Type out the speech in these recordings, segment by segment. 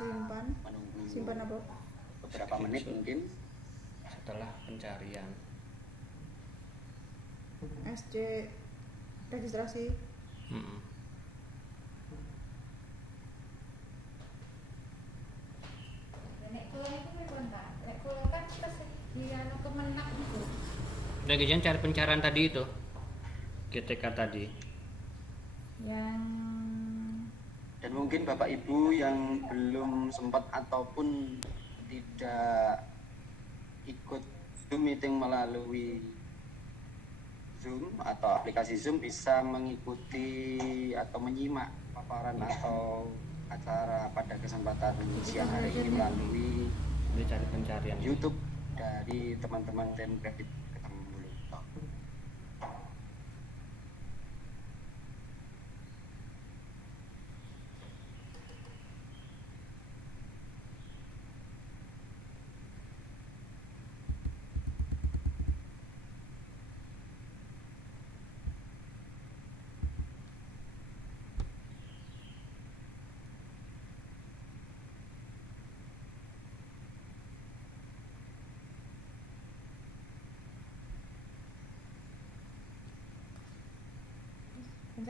Simpan apa? Beberapa menit mungkin setelah pencarian. SC registrasi. Udah kejadian cari pencarian tadi itu GTK tadi Yang dan mungkin Bapak Ibu yang belum sempat ataupun tidak ikut Zoom meeting melalui Zoom atau aplikasi Zoom bisa mengikuti atau menyimak paparan atau acara pada kesempatan siang hari ini melalui cari pencarian YouTube dari teman-teman tim Kredit Ketemu Dulu.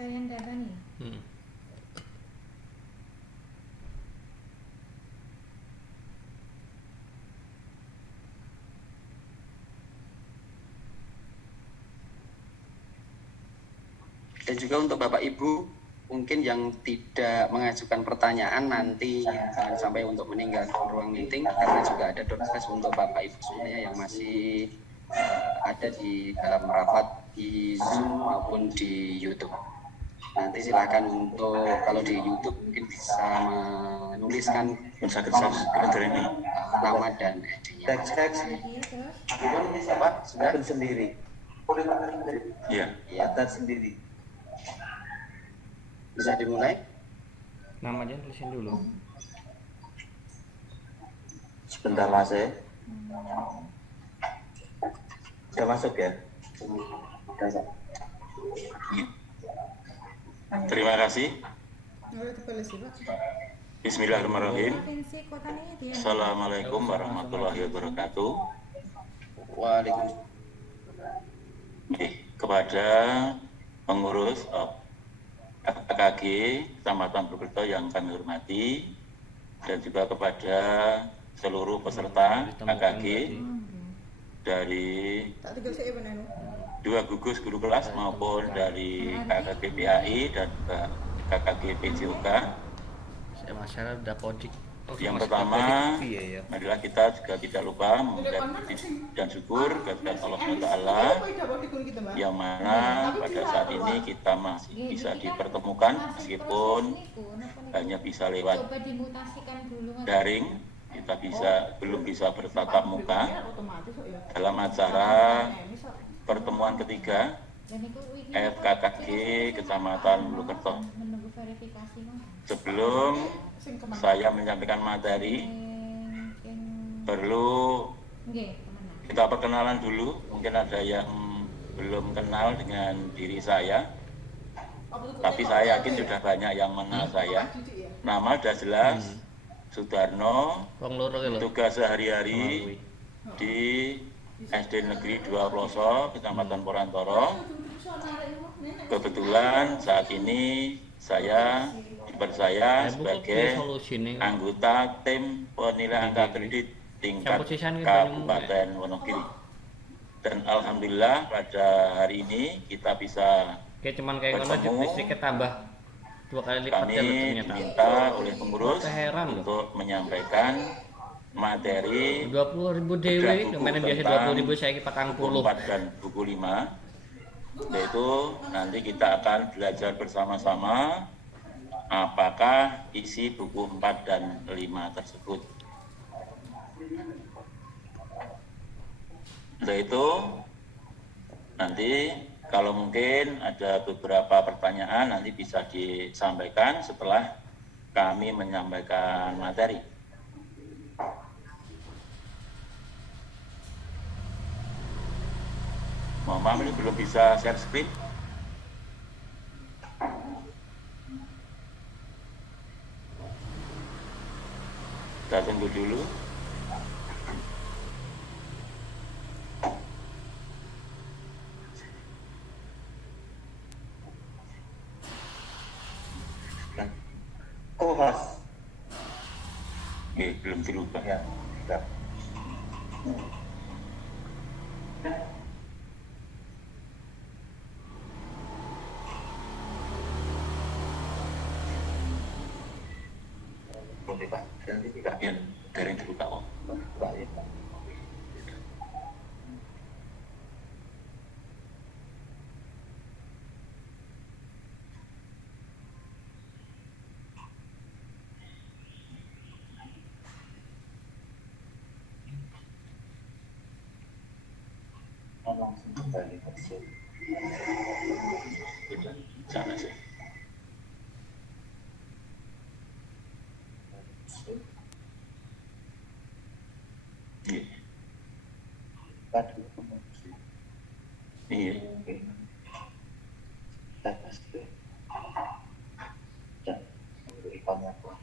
pencarian data nih. Dan juga untuk Bapak Ibu mungkin yang tidak mengajukan pertanyaan nanti jangan sampai untuk meninggalkan ruang meeting, karena juga ada door prize untuk Bapak Ibu semuanya yang masih ada di dalam rapat di Zoom maupun di YouTube. Nanti silakan untuk kalau di YouTube mungkin bisa menuliskan nama dan ID-nya. Teks Sudah sendiri. Iya. Atas sendiri. Bisa dimulai? namanya tulisin dulu. Sebentar Mas ya. Sudah masuk ya? Terima kasih. Bismillahirrahmanirrahim. Assalamualaikum warahmatullahi wabarakatuh. Waalaikumsalam. Kepada pengurus KKG Kecamatan Purwokerto yang kami hormati, dan juga kepada seluruh peserta KKG dari dua gugus guru kelas maupun dari KKG PAI dan juga KKG PJOK. Masyarakat udah podik. Yang pertama adalah kita juga tidak lupa mengucap dan syukur kepada Allah SWT yang mana pada saat ini kita masih bisa dipertemukan meskipun hanya bisa lewat daring. Kita belum bisa bertatap muka dalam acara pertemuan ketiga FKKG Kecamatan Purwokerto. Sebelum saya menyampaikan materi, perlu kita perkenalan dulu. Mungkin ada yang belum kenal dengan diri saya, tapi saya yakin sudah banyak yang mengenal saya. Nama sudah jelas, Sudarno, tugas sehari-hari di SD Negeri 2 Ploso, Kecamatan Porantoro. Kebetulan saat ini saya dipercaya sebagai anggota tim penilaian angka kredit tingkat Kabupaten Wonogiri. Dan alhamdulillah pada hari ini kita bisa bertemu. Kami diminta oleh pengurus untuk menyampaikan materi 20.000 dewe, kemarin biasa 20.000 saya buku 4 dan buku 5, yaitu nanti kita akan belajar bersama-sama apakah isi buku 4 dan 5 tersebut. Untuk itu nanti kalau mungkin ada beberapa pertanyaan nanti bisa disampaikan setelah kami menyampaikan materi. Mohon maaf ini belum bisa share screen. Kita tunggu dulu. Oh, Mas. Belum dirubah. Ya, enggak. Boleh, Pak. Nanti tidak. Ya, dari terbuka kok. Pak, ya, Pak. Langsung kembali ke sini. Sana sih. Iya. Tadi Iya. atas itu dan untuk ikannya pun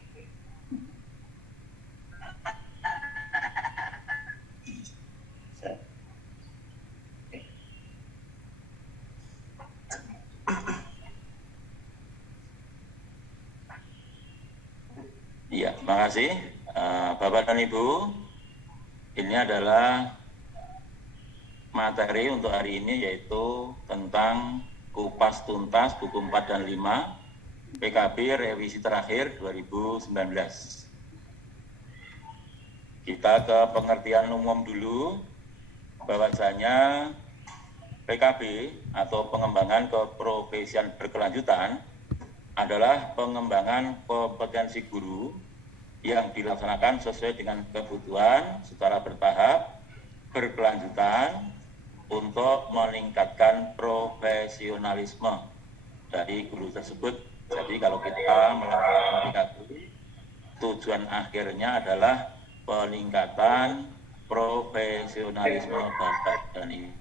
saya Iya, makasih Bapak dan Ibu. Ini adalah materi untuk hari ini, yaitu tentang kupas tuntas buku 4 dan 5 PKB revisi terakhir 2019. Kita ke pengertian umum dulu, bahwasanya PKB atau pengembangan keprofesian berkelanjutan adalah pengembangan kompetensi guru yang dilaksanakan sesuai dengan kebutuhan secara bertahap, berkelanjutan untuk meningkatkan profesionalisme dari guru tersebut. Jadi kalau kita melakukan PKB, tujuan akhirnya adalah peningkatan profesionalisme Bapak dan Ibu.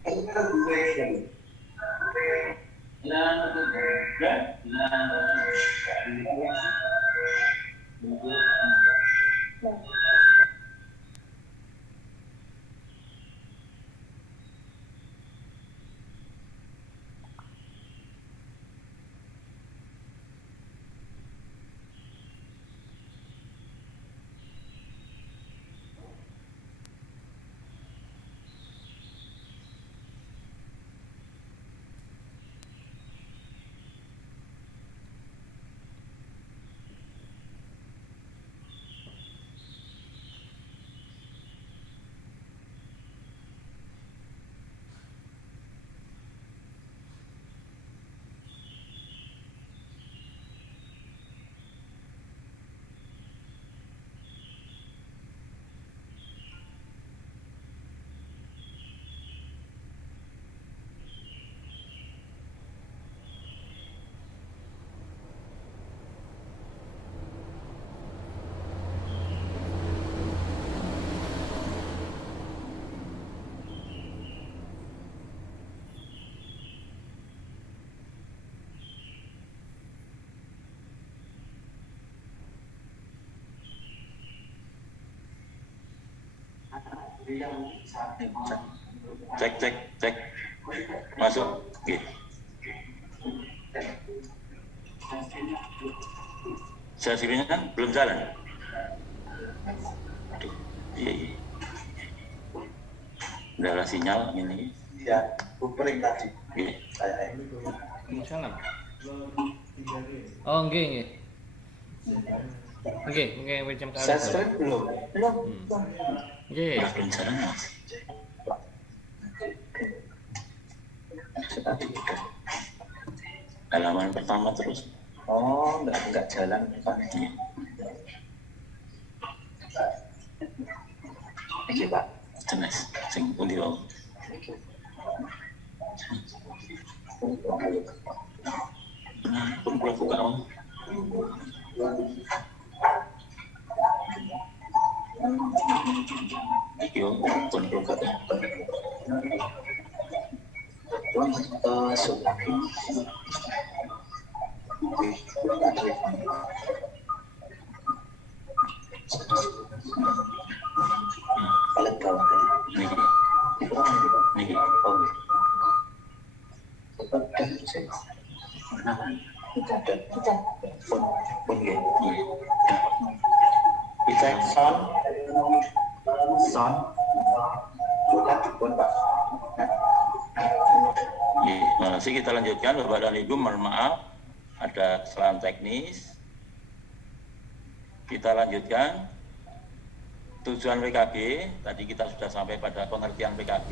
Cek. Masuk. Oke. Sesinya kan belum jalan. Aduh, iya. Udah sinyal ini. ya kupering tadi Oke. saya Salam. Oh, nggih. Nggih, macam kali. saya stream belum Nggih. Belum jalan, Mas. Halaman pertama terus. oh enggak jalan Pak. Oke Pak. Jelas. Sing pundi wae. Pun kula buka. Yo, pun buka. Niki. Pun nggih. Bisa son. Bukan pun Pak. Masih kita lanjutkan Bapak dan Ibu, mohon maaf ada kesalahan teknis. Kita lanjutkan tujuan PKB. Tadi kita sudah sampai pada pengertian PKB.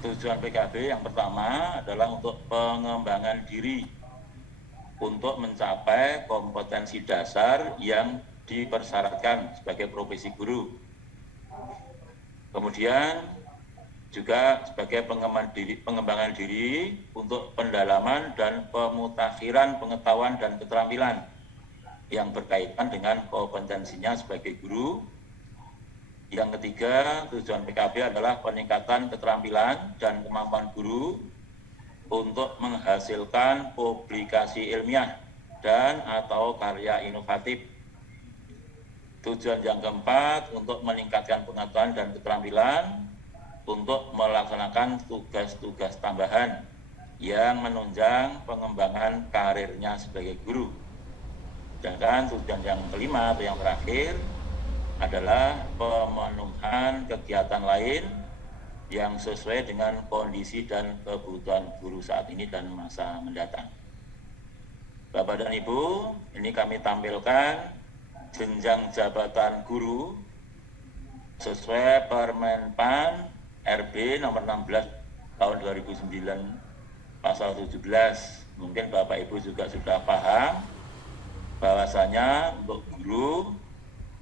Tujuan PKB yang pertama adalah untuk pengembangan diri untuk mencapai kompetensi dasar yang dipersyaratkan sebagai profesi guru. Kemudian juga sebagai pengembangan diri untuk pendalaman dan pemutakhiran pengetahuan dan keterampilan yang berkaitan dengan kompetensinya sebagai guru. Yang ketiga, tujuan PKB adalah peningkatan keterampilan dan kemampuan guru untuk menghasilkan publikasi ilmiah dan atau karya inovatif. Tujuan yang keempat, untuk meningkatkan pengetahuan dan keterampilan untuk melaksanakan tugas-tugas tambahan yang menunjang pengembangan karirnya sebagai guru. Sedangkan tujuan yang kelima atau yang terakhir adalah pemenuhan kegiatan lain yang sesuai dengan kondisi dan kebutuhan guru saat ini dan masa mendatang. Bapak dan Ibu, ini kami tampilkan jenjang jabatan guru sesuai Permenpan RB nomor 16 tahun 2009 pasal 17. Mungkin Bapak Ibu juga sudah paham bahwasanya untuk guru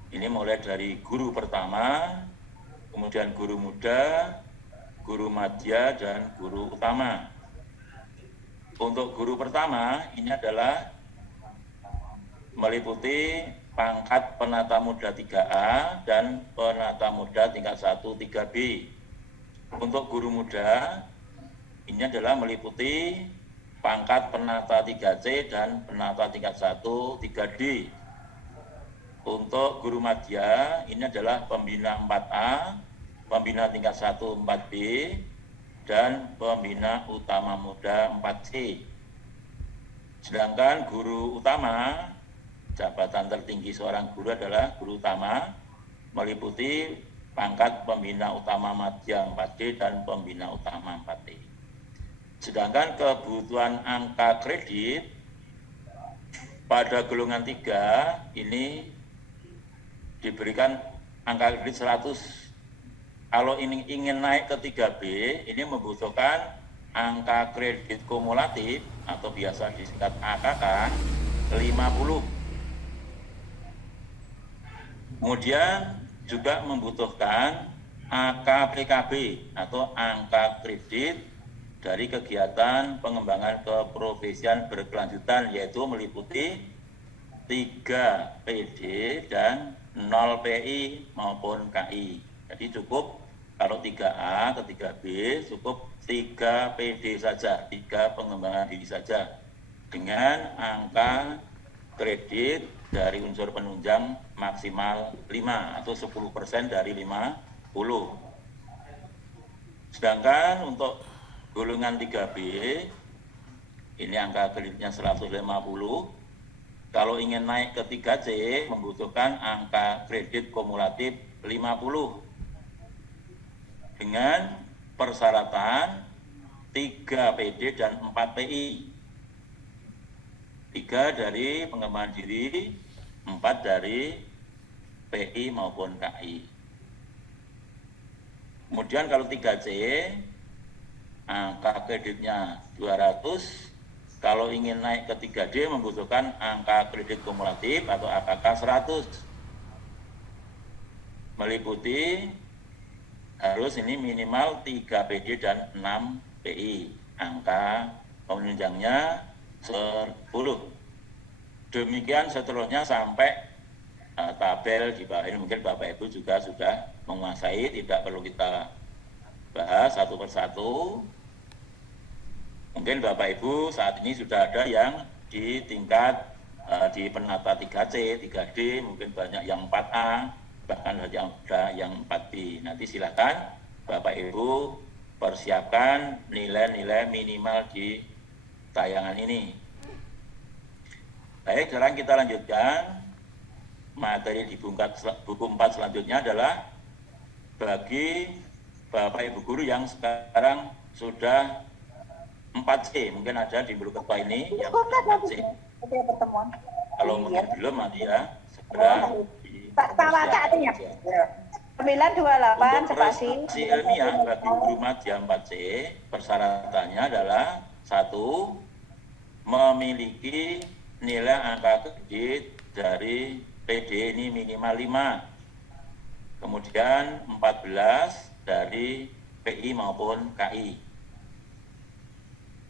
ini mulai dari guru pertama, kemudian guru muda, guru madya, dan guru utama. Untuk guru pertama ini adalah meliputi pangkat penata muda 3A dan penata muda tingkat 1 3B. Untuk guru muda ini adalah meliputi pangkat penata 3C dan penata tingkat 1 3D. Untuk guru madya ini adalah pembina 4A, pembina tingkat 1 4B, dan pembina utama muda 4C. Sedangkan guru utama, jabatan tertinggi seorang guru adalah guru utama, meliputi pangkat pembina utama madya 4D dan pembina utama 4D. Sedangkan kebutuhan angka kredit pada golongan 3 ini diberikan angka kredit 100. Kalau ini ingin naik ke 3B, ini membutuhkan angka kredit kumulatif atau biasa disingkat AKK 50. Kemudian juga membutuhkan AKPKB atau angka kredit dari kegiatan pengembangan keprofesian berkelanjutan, yaitu meliputi 3 PD dan 0 PI maupun KI. Jadi cukup kalau 3A ke 3B cukup 3 PD saja, 3 pengembangan diri saja dengan angka kredit dari unsur penunjang maksimal 5 atau 10% dari 50. Sedangkan untuk golongan 3B ini angka kreditnya 150. Kalau ingin naik ke 3C membutuhkan angka kredit kumulatif 50 dengan persyaratan 3 PD dan 4 PI. 3 dari pengembangan diri, 4 dari PI maupun KI. Kemudian kalau 3C angka kreditnya 200. Kalau ingin naik ke 3D membutuhkan angka kredit kumulatif atau AKK 100. Meliputi harus ini minimal 3 PD dan 6 PI. Angka penunjangnya 10. Demikian seterusnya sampai tabel di bawah ini mungkin Bapak Ibu juga sudah menguasai, tidak perlu kita bahas satu persatu. Mungkin Bapak Ibu saat ini sudah ada yang di tingkat di penata 3C, 3D, mungkin banyak yang 4A, bahkan ada yang 4B. Nanti silakan Bapak Ibu persiapkan nilai-nilai minimal di tayangan ini. Baik, sekarang kita lanjutkan. Materi di buku 4 selanjutnya adalah bagi Bapak Ibu Guru yang sekarang sudah 4C. Mungkin ada di buku ketua ini yang sudah 4C. Kalau mungkin belum, nanti ya segera artinya 928 spasi. Prestasi ilmiah bagi guru madya 4C, persyaratannya adalah 1. Memiliki nilai angka kredit dari PD ini minimal 5. Kemudian 14 dari PI maupun KI.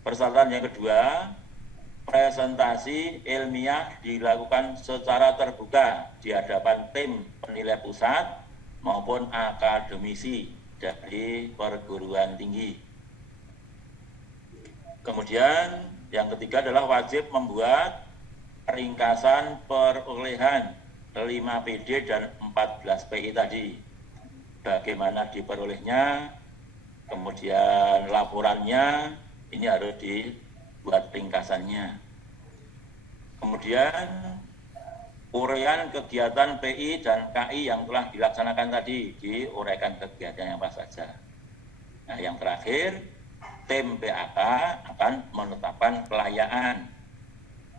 Persyaratan yang kedua, presentasi ilmiah dilakukan secara terbuka di hadapan tim penilai pusat maupun akademisi dari perguruan tinggi. Kemudian yang ketiga adalah wajib membuat ringkasan perolehan 5 PD dan 14 PI tadi. Bagaimana diperolehnya, kemudian laporannya, ini harus dibuat ringkasannya. Kemudian uraian kegiatan PI dan KI yang telah dilaksanakan tadi, diuraikan kegiatannya apa saja. Nah, yang terakhir, tim PAK akan menetapkan kelayaan.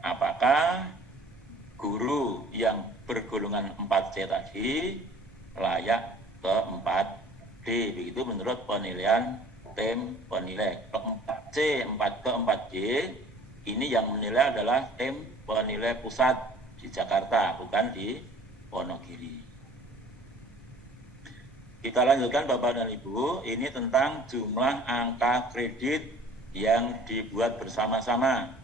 Apakah guru yang bergolongan 4C tadi layak ke 4D, begitu menurut penilaian tim penilai. Ke 4C, 4 ke 4D, ini yang menilai adalah tim penilai pusat di Jakarta, bukan di Wonogiri. Kita lanjutkan Bapak dan Ibu, ini tentang jumlah angka kredit yang dibuat bersama-sama.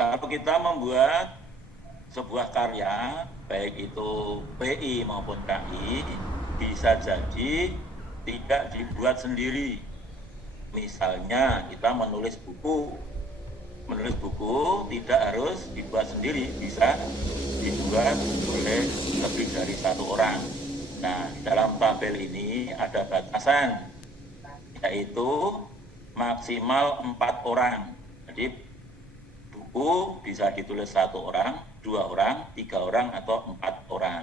Kalau kita membuat sebuah karya, baik itu PI maupun KI, bisa jadi tidak dibuat sendiri. Misalnya kita menulis buku tidak harus dibuat sendiri, bisa dibuat oleh lebih dari 1 orang. Nah, dalam tabel ini ada batasan, yaitu maksimal 4 orang. Jadi buku bisa ditulis 1 orang, 2 orang, 3 orang, atau 4 orang.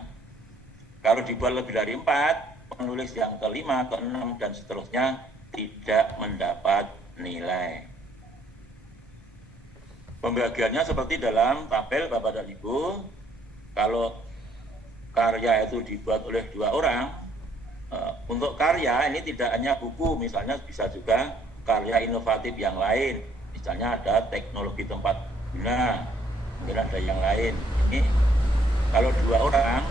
Kalau dibuat lebih dari 4, penulis yang ke-5, ke-6, dan seterusnya tidak mendapat nilai. Pembagiannya seperti dalam tabel Bapak dan Ibu. Kalau karya itu dibuat oleh 2 orang, untuk karya ini tidak hanya buku, misalnya bisa juga karya inovatif yang lain. Misalnya ada teknologi tempat guna, mungkin ada yang lain. Ini kalau 2 orang,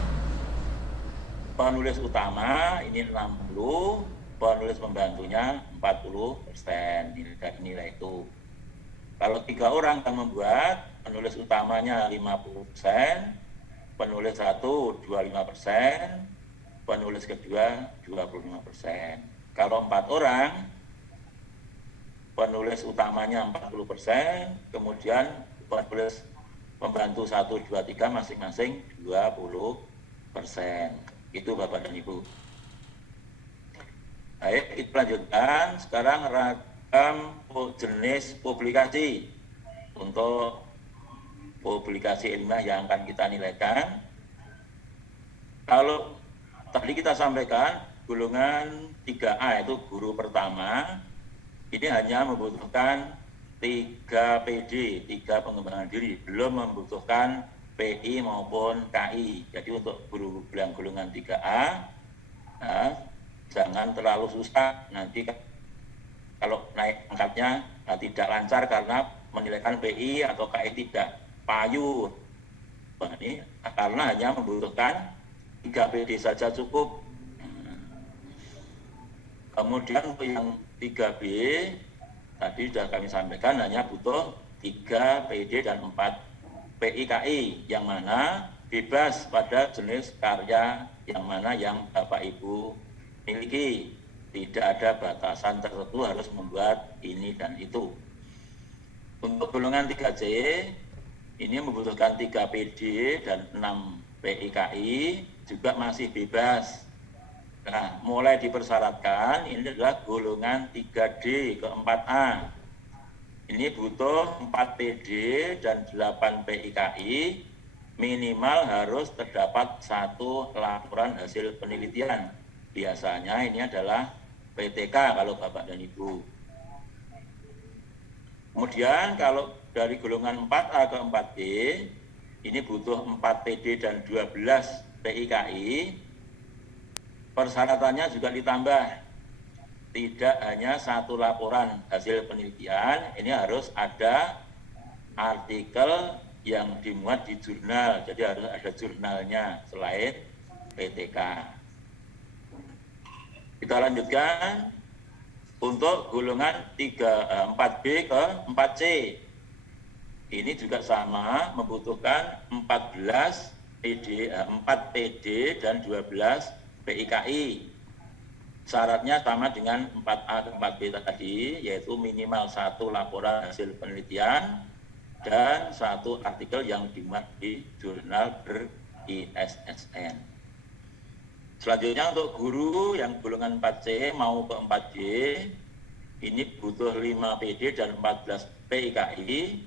penulis utama ini 60, penulis pembantunya 40% nilai itu. Kalau 3 orang yang membuat, penulis utamanya 50%, penulis 1 25%, penulis kedua 25%. Kalau 4 orang, penulis utamanya 40%, kemudian penulis pembantu 1, 2, 3 masing-masing 20%. Itu Bapak dan Ibu. Baik, kita lanjutkan. Sekarang ragam jenis publikasi. Untuk publikasi ilmiah yang akan kita nilaikan. Kalau tadi kita sampaikan, golongan 3A itu guru pertama, ini hanya membutuhkan 3 PD, 3 pengembangan diri, belum membutuhkan PI maupun KI. Jadi untuk guru yang golongan 3A, nah, jangan terlalu susah, nanti kalau naik angkatnya tidak lancar karena menilaikan PI atau KI tidak payu. Nah, ini karena hanya membutuhkan 3 PD saja cukup. Kemudian untuk yang 3B tadi sudah kami sampaikan hanya butuh 3 PD dan 4 PI-KI, yang mana bebas pada jenis karya yang mana yang Bapak Ibu miliki. Tidak ada batasan tertentu harus membuat ini dan itu. Untuk golongan 3C ini membutuhkan 3 PD dan 6 PI-KI, juga masih bebas. Nah, mulai dipersyaratkan ini adalah golongan 3D ke 4A. Ini butuh 4 PD dan 8 PIKI, minimal harus terdapat 1 laporan hasil penelitian. Biasanya ini adalah PTK kalau Bapak dan Ibu. Kemudian kalau dari golongan 4A ke 4B, ini butuh 4 PD dan 12 PIKI. Persyaratannya juga ditambah, tidak hanya 1 laporan hasil penelitian, ini harus ada artikel yang dimuat di jurnal, jadi harus ada jurnalnya selain PTK. Kita lanjutkan untuk golongan 4B ke 4C. Ini juga sama, membutuhkan 4 PD dan 12 PIKI. Syaratnya sama dengan 4A ke 4B tadi, yaitu minimal 1 laporan hasil penelitian dan 1 artikel yang dimuat di jurnal ber-ISSN. Selanjutnya untuk guru yang golongan 4C mau ke 4D, ini butuh 5 PD dan 14 PIKI.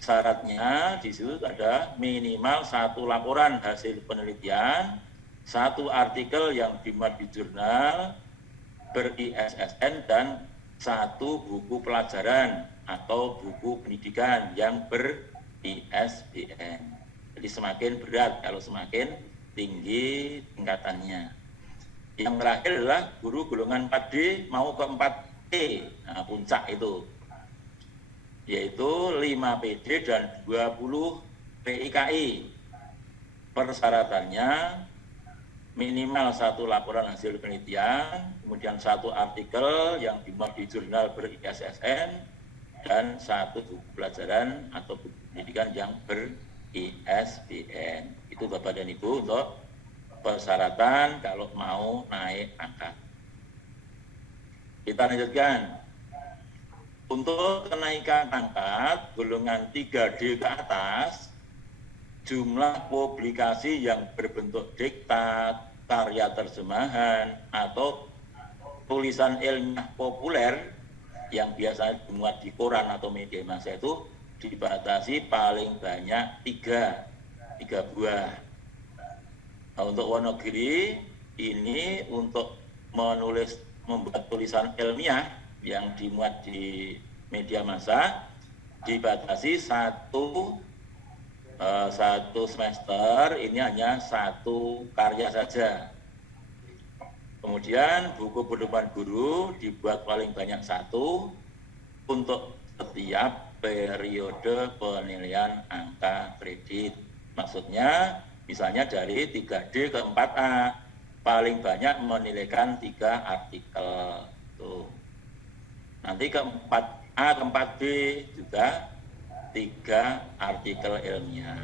Syaratnya di situ ada minimal 1 laporan hasil penelitian, 1 artikel yang dimuat di jurnal ber-ISSN dan 1 buku pelajaran atau buku pendidikan yang ber-ISBN. Jadi semakin berat kalau semakin tinggi tingkatannya. Yang terakhir adalah guru golongan 4D mau ke 4E, nah, puncak itu, yaitu 5 PD dan 20 PIKI. Persyaratannya minimal 1 laporan hasil penelitian, kemudian 1 artikel yang dimuat di jurnal ber-ISSN, dan 1 buku pelajaran atau buku pendidikan yang ber-ISBN. Itu Bapak dan Ibu untuk persyaratan kalau mau naik pangkat. Kita lanjutkan. Untuk kenaikan pangkat golongan 3D ke atas, jumlah publikasi yang berbentuk diktat, karya terjemahan, atau tulisan ilmiah populer yang biasanya dimuat di koran atau media massa itu dibatasi paling banyak 3 buah. Nah, untuk Wonogiri ini untuk membuat tulisan ilmiah yang dimuat di media massa dibatasi satu semester ini hanya 1 karya saja. Kemudian buku pedoman guru dibuat paling banyak 1 untuk setiap periode penilaian angka kredit. Maksudnya misalnya dari 3D ke 4A paling banyak menilaikan 3 artikel. Tuh. Nanti ke 4A ke 4B juga 3 artikel ilmiah.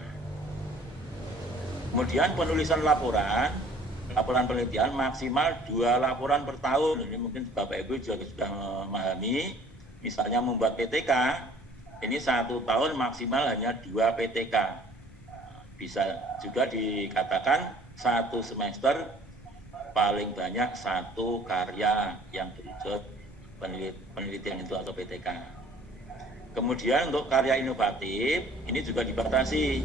Kemudian penulisan laporan penelitian maksimal 2 laporan per tahun. Ini mungkin Bapak Ibu juga sudah memahami. Misalnya membuat PTK, ini 1 tahun maksimal hanya 2 PTK. Bisa juga dikatakan 1 semester paling banyak 1 karya yang berwujud penelitian itu atau PTK. Kemudian untuk karya inovatif, ini juga dibatasi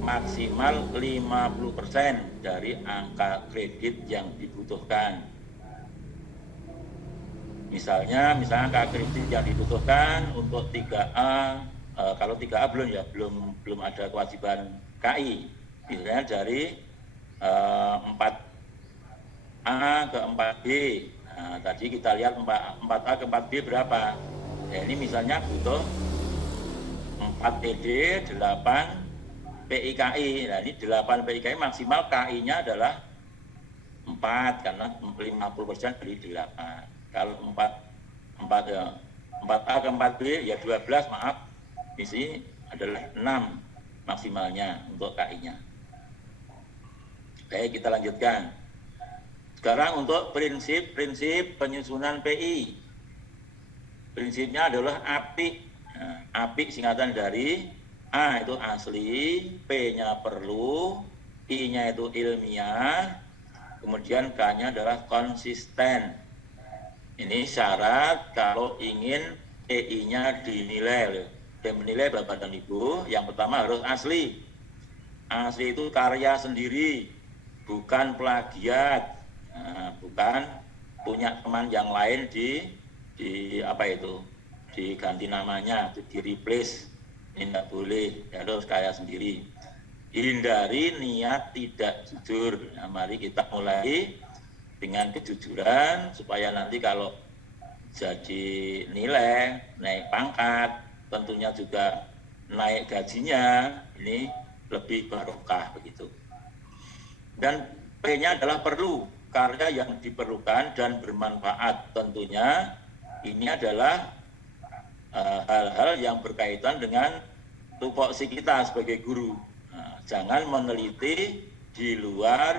maksimal 50% dari angka kredit yang dibutuhkan. Misalnya angka kredit yang dibutuhkan untuk 3A, kalau 3A belum ada kewajiban KI. Misalnya dari 4A ke 4B. Nah, tadi kita lihat 4A ke 4B berapa? Ya, ini misalnya butuh 4 PD, 8 PIKI. Nah, ini 8 PIKI maksimal KI-nya adalah 4 karena 50% dari 8. Kalau 4A ke 4B ya 12, maaf. Ini adalah 6 maksimalnya untuk KI-nya. Baik, kita lanjutkan. Sekarang untuk prinsip penyusunan PI. Prinsipnya adalah APIK. Nah, APIK singkatan dari A itu asli, P-nya perlu, I-nya itu ilmiah, kemudian K-nya adalah konsisten. Ini syarat kalau ingin PI-nya dinilai. Dan menilai Bapak dan Ibu, yang pertama harus asli. Asli itu karya sendiri, bukan plagiat. Nah, bukan punya teman yang lain di apa itu, diganti namanya, di replace. Ini tidak boleh, harus karya sendiri. Hindari niat tidak jujur. Nah, mari kita mulai dengan kejujuran supaya nanti kalau jadi nilai, naik pangkat, tentunya juga naik gajinya, ini lebih barokah begitu. Dan P-nya adalah perlu, karya yang diperlukan dan bermanfaat. Tentunya ini adalah hal-hal yang berkaitan dengan tupoksi kita sebagai guru. Nah, jangan meneliti di luar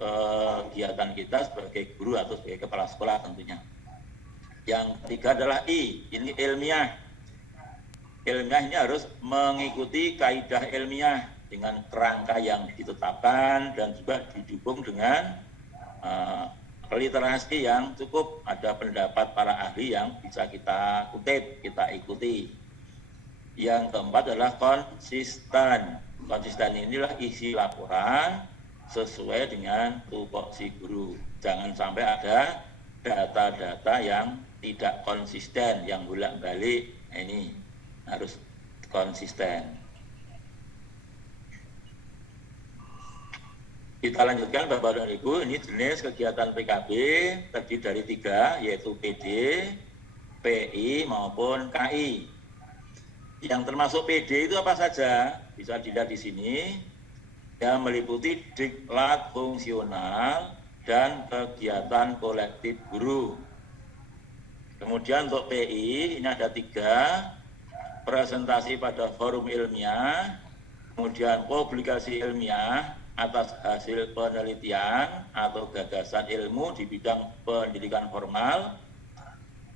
kegiatan kita sebagai guru atau sebagai kepala sekolah tentunya. Yang ketiga adalah I, ini ilmiah. Ilmiah ini harus mengikuti kaidah ilmiah dengan kerangka yang ditetapkan dan juga didukung dengan literasi yang cukup. Ada pendapat para ahli yang bisa kita kutip, kita ikuti. Yang keempat adalah konsisten. Konsisten inilah isi laporan sesuai dengan tupoksi guru. Jangan sampai ada data-data yang tidak konsisten, yang bolak-balik. Ini harus konsisten. Kita lanjutkan Bapak dan Ibu, ini jenis kegiatan PKB terdiri dari 3, yaitu PD, PI maupun KI. Yang termasuk PD itu apa saja? Bisa dilihat di sini. Yang meliputi diklat fungsional dan kegiatan kolektif guru. Kemudian untuk PI ini ada 3, presentasi pada forum ilmiah, kemudian publikasi ilmiah atas hasil penelitian atau gagasan ilmu di bidang pendidikan formal,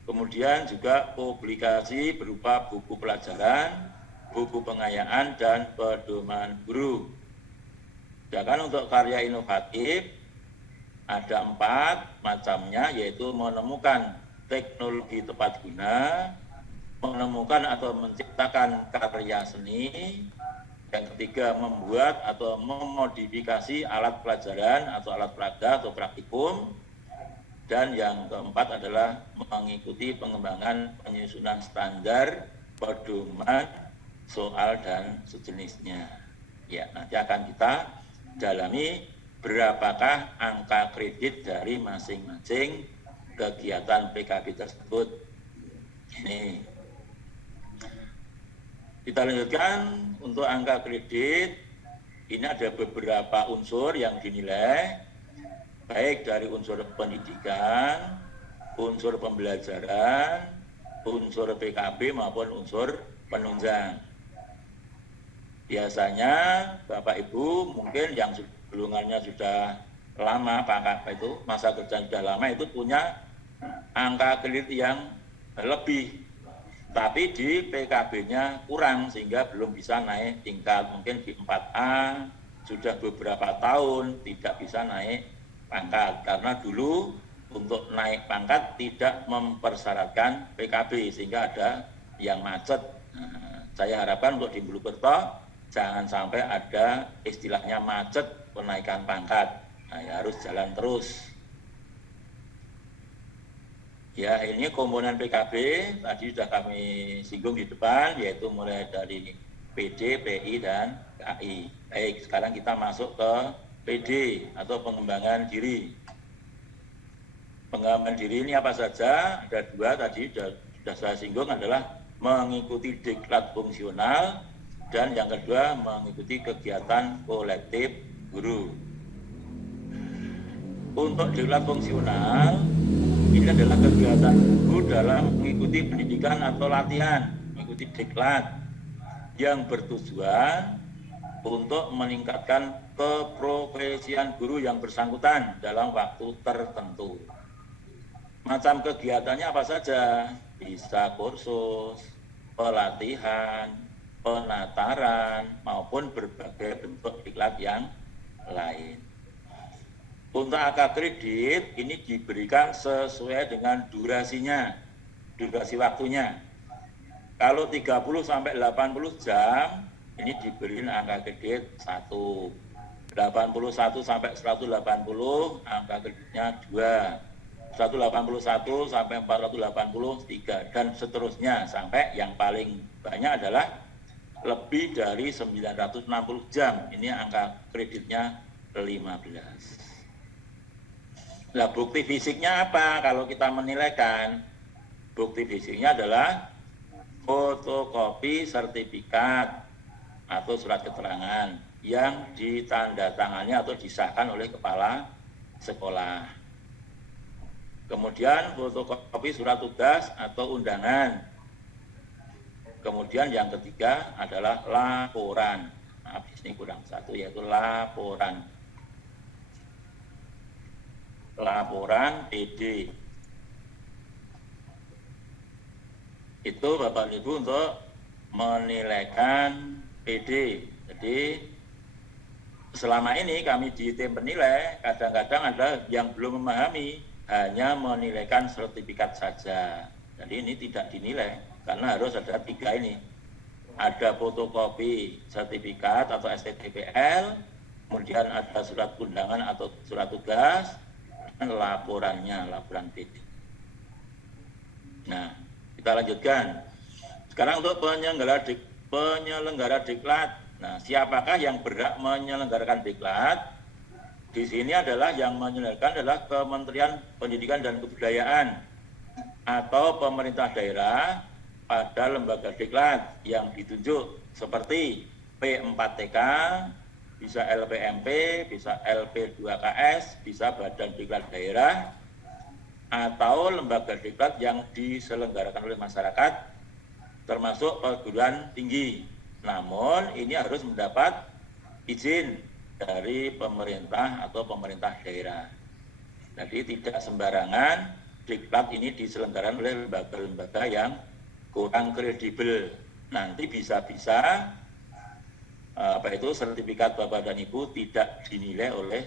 kemudian juga publikasi berupa buku pelajaran, buku pengayaan, dan pedoman guru. Sedangkan untuk karya inovatif ada 4 macamnya, yaitu menemukan teknologi tepat guna, menemukan atau menciptakan karya seni, yang ketiga membuat atau memodifikasi alat pelajaran atau alat peraga atau praktikum, dan yang keempat adalah mengikuti pengembangan penyusunan standar, pedoman, soal, dan sejenisnya. Ya, nanti akan kita dalami berapakah angka kredit dari masing-masing kegiatan PKB tersebut. Ini kita lanjutkan untuk angka kredit. Ini ada beberapa unsur yang dinilai, baik dari unsur pendidikan, unsur pembelajaran, unsur PKB maupun unsur penunjang. Biasanya Bapak Ibu mungkin yang sebelumnya sudah lama, itu masa kerja sudah lama, itu punya angka kredit yang lebih. Tapi di PKB-nya kurang sehingga belum bisa naik tingkat. Mungkin di 4A sudah beberapa tahun tidak bisa naik pangkat. Karena dulu untuk naik pangkat tidak mempersyaratkan PKB sehingga ada yang macet. Nah, saya harapkan untuk di Bulukerto jangan sampai ada istilahnya macet penaikan pangkat. Nah, ya harus jalan terus. Ya, ini komponen PKB tadi sudah kami singgung di depan, yaitu mulai dari PD, PI, dan KI. Baik, sekarang kita masuk ke PD atau pengembangan diri. Pengembangan diri ini apa saja? Ada 2 tadi sudah saya singgung, adalah mengikuti diklat fungsional, dan yang kedua mengikuti kegiatan kolektif guru. Untuk diklat fungsional, ini adalah kegiatan guru dalam mengikuti pendidikan atau latihan, mengikuti diklat yang bertujuan untuk meningkatkan keprofesian guru yang bersangkutan dalam waktu tertentu. Macam kegiatannya apa saja? Bisa kursus, pelatihan, penataran, maupun berbagai bentuk diklat yang lain. Untuk angka kredit ini diberikan sesuai dengan durasinya, durasi waktunya. Kalau 30 sampai 80 jam, ini diberi angka kredit 1. 81 sampai 180, angka kreditnya 2. 181 sampai 480, 3. Dan seterusnya sampai yang paling banyak adalah lebih dari 960 jam. Ini angka kreditnya 15. Nah, bukti fisiknya apa kalau kita menilaikan? Bukti fisiknya adalah fotokopi sertifikat atau surat keterangan yang ditandatangani atau disahkan oleh kepala sekolah. Kemudian fotokopi surat tugas atau undangan. Kemudian yang ketiga adalah laporan. Nah, ini kurang satu yaitu laporan. Laporan PD. Itu Bapak Ibu untuk menilaikan PD. Jadi selama ini kami di tim penilai kadang-kadang ada yang belum memahami, hanya menilaikan sertifikat saja. Jadi ini tidak dinilai karena harus ada 3 ini. Ada fotokopi sertifikat atau STTPL, kemudian ada surat undangan atau surat tugas, dan laporannya, laporan PD. Nah, kita lanjutkan. Sekarang untuk penyelenggara diklat. Nah, siapakah yang berhak menyelenggarakan diklat? Di sini adalah yang menyelenggarakan adalah Kementerian Pendidikan dan Kebudayaan atau pemerintah daerah pada lembaga diklat yang ditunjuk seperti P4TK, bisa LPMP, bisa LP2KS, bisa Badan Diklat Daerah, atau lembaga diklat yang diselenggarakan oleh masyarakat, termasuk perguruan tinggi. Namun ini harus mendapat izin dari pemerintah atau pemerintah daerah. Jadi tidak sembarangan diklat ini diselenggarakan oleh lembaga-lembaga yang kurang kredibel. Nanti bisa-bisa sertifikat Bapak dan Ibu tidak dinilai oleh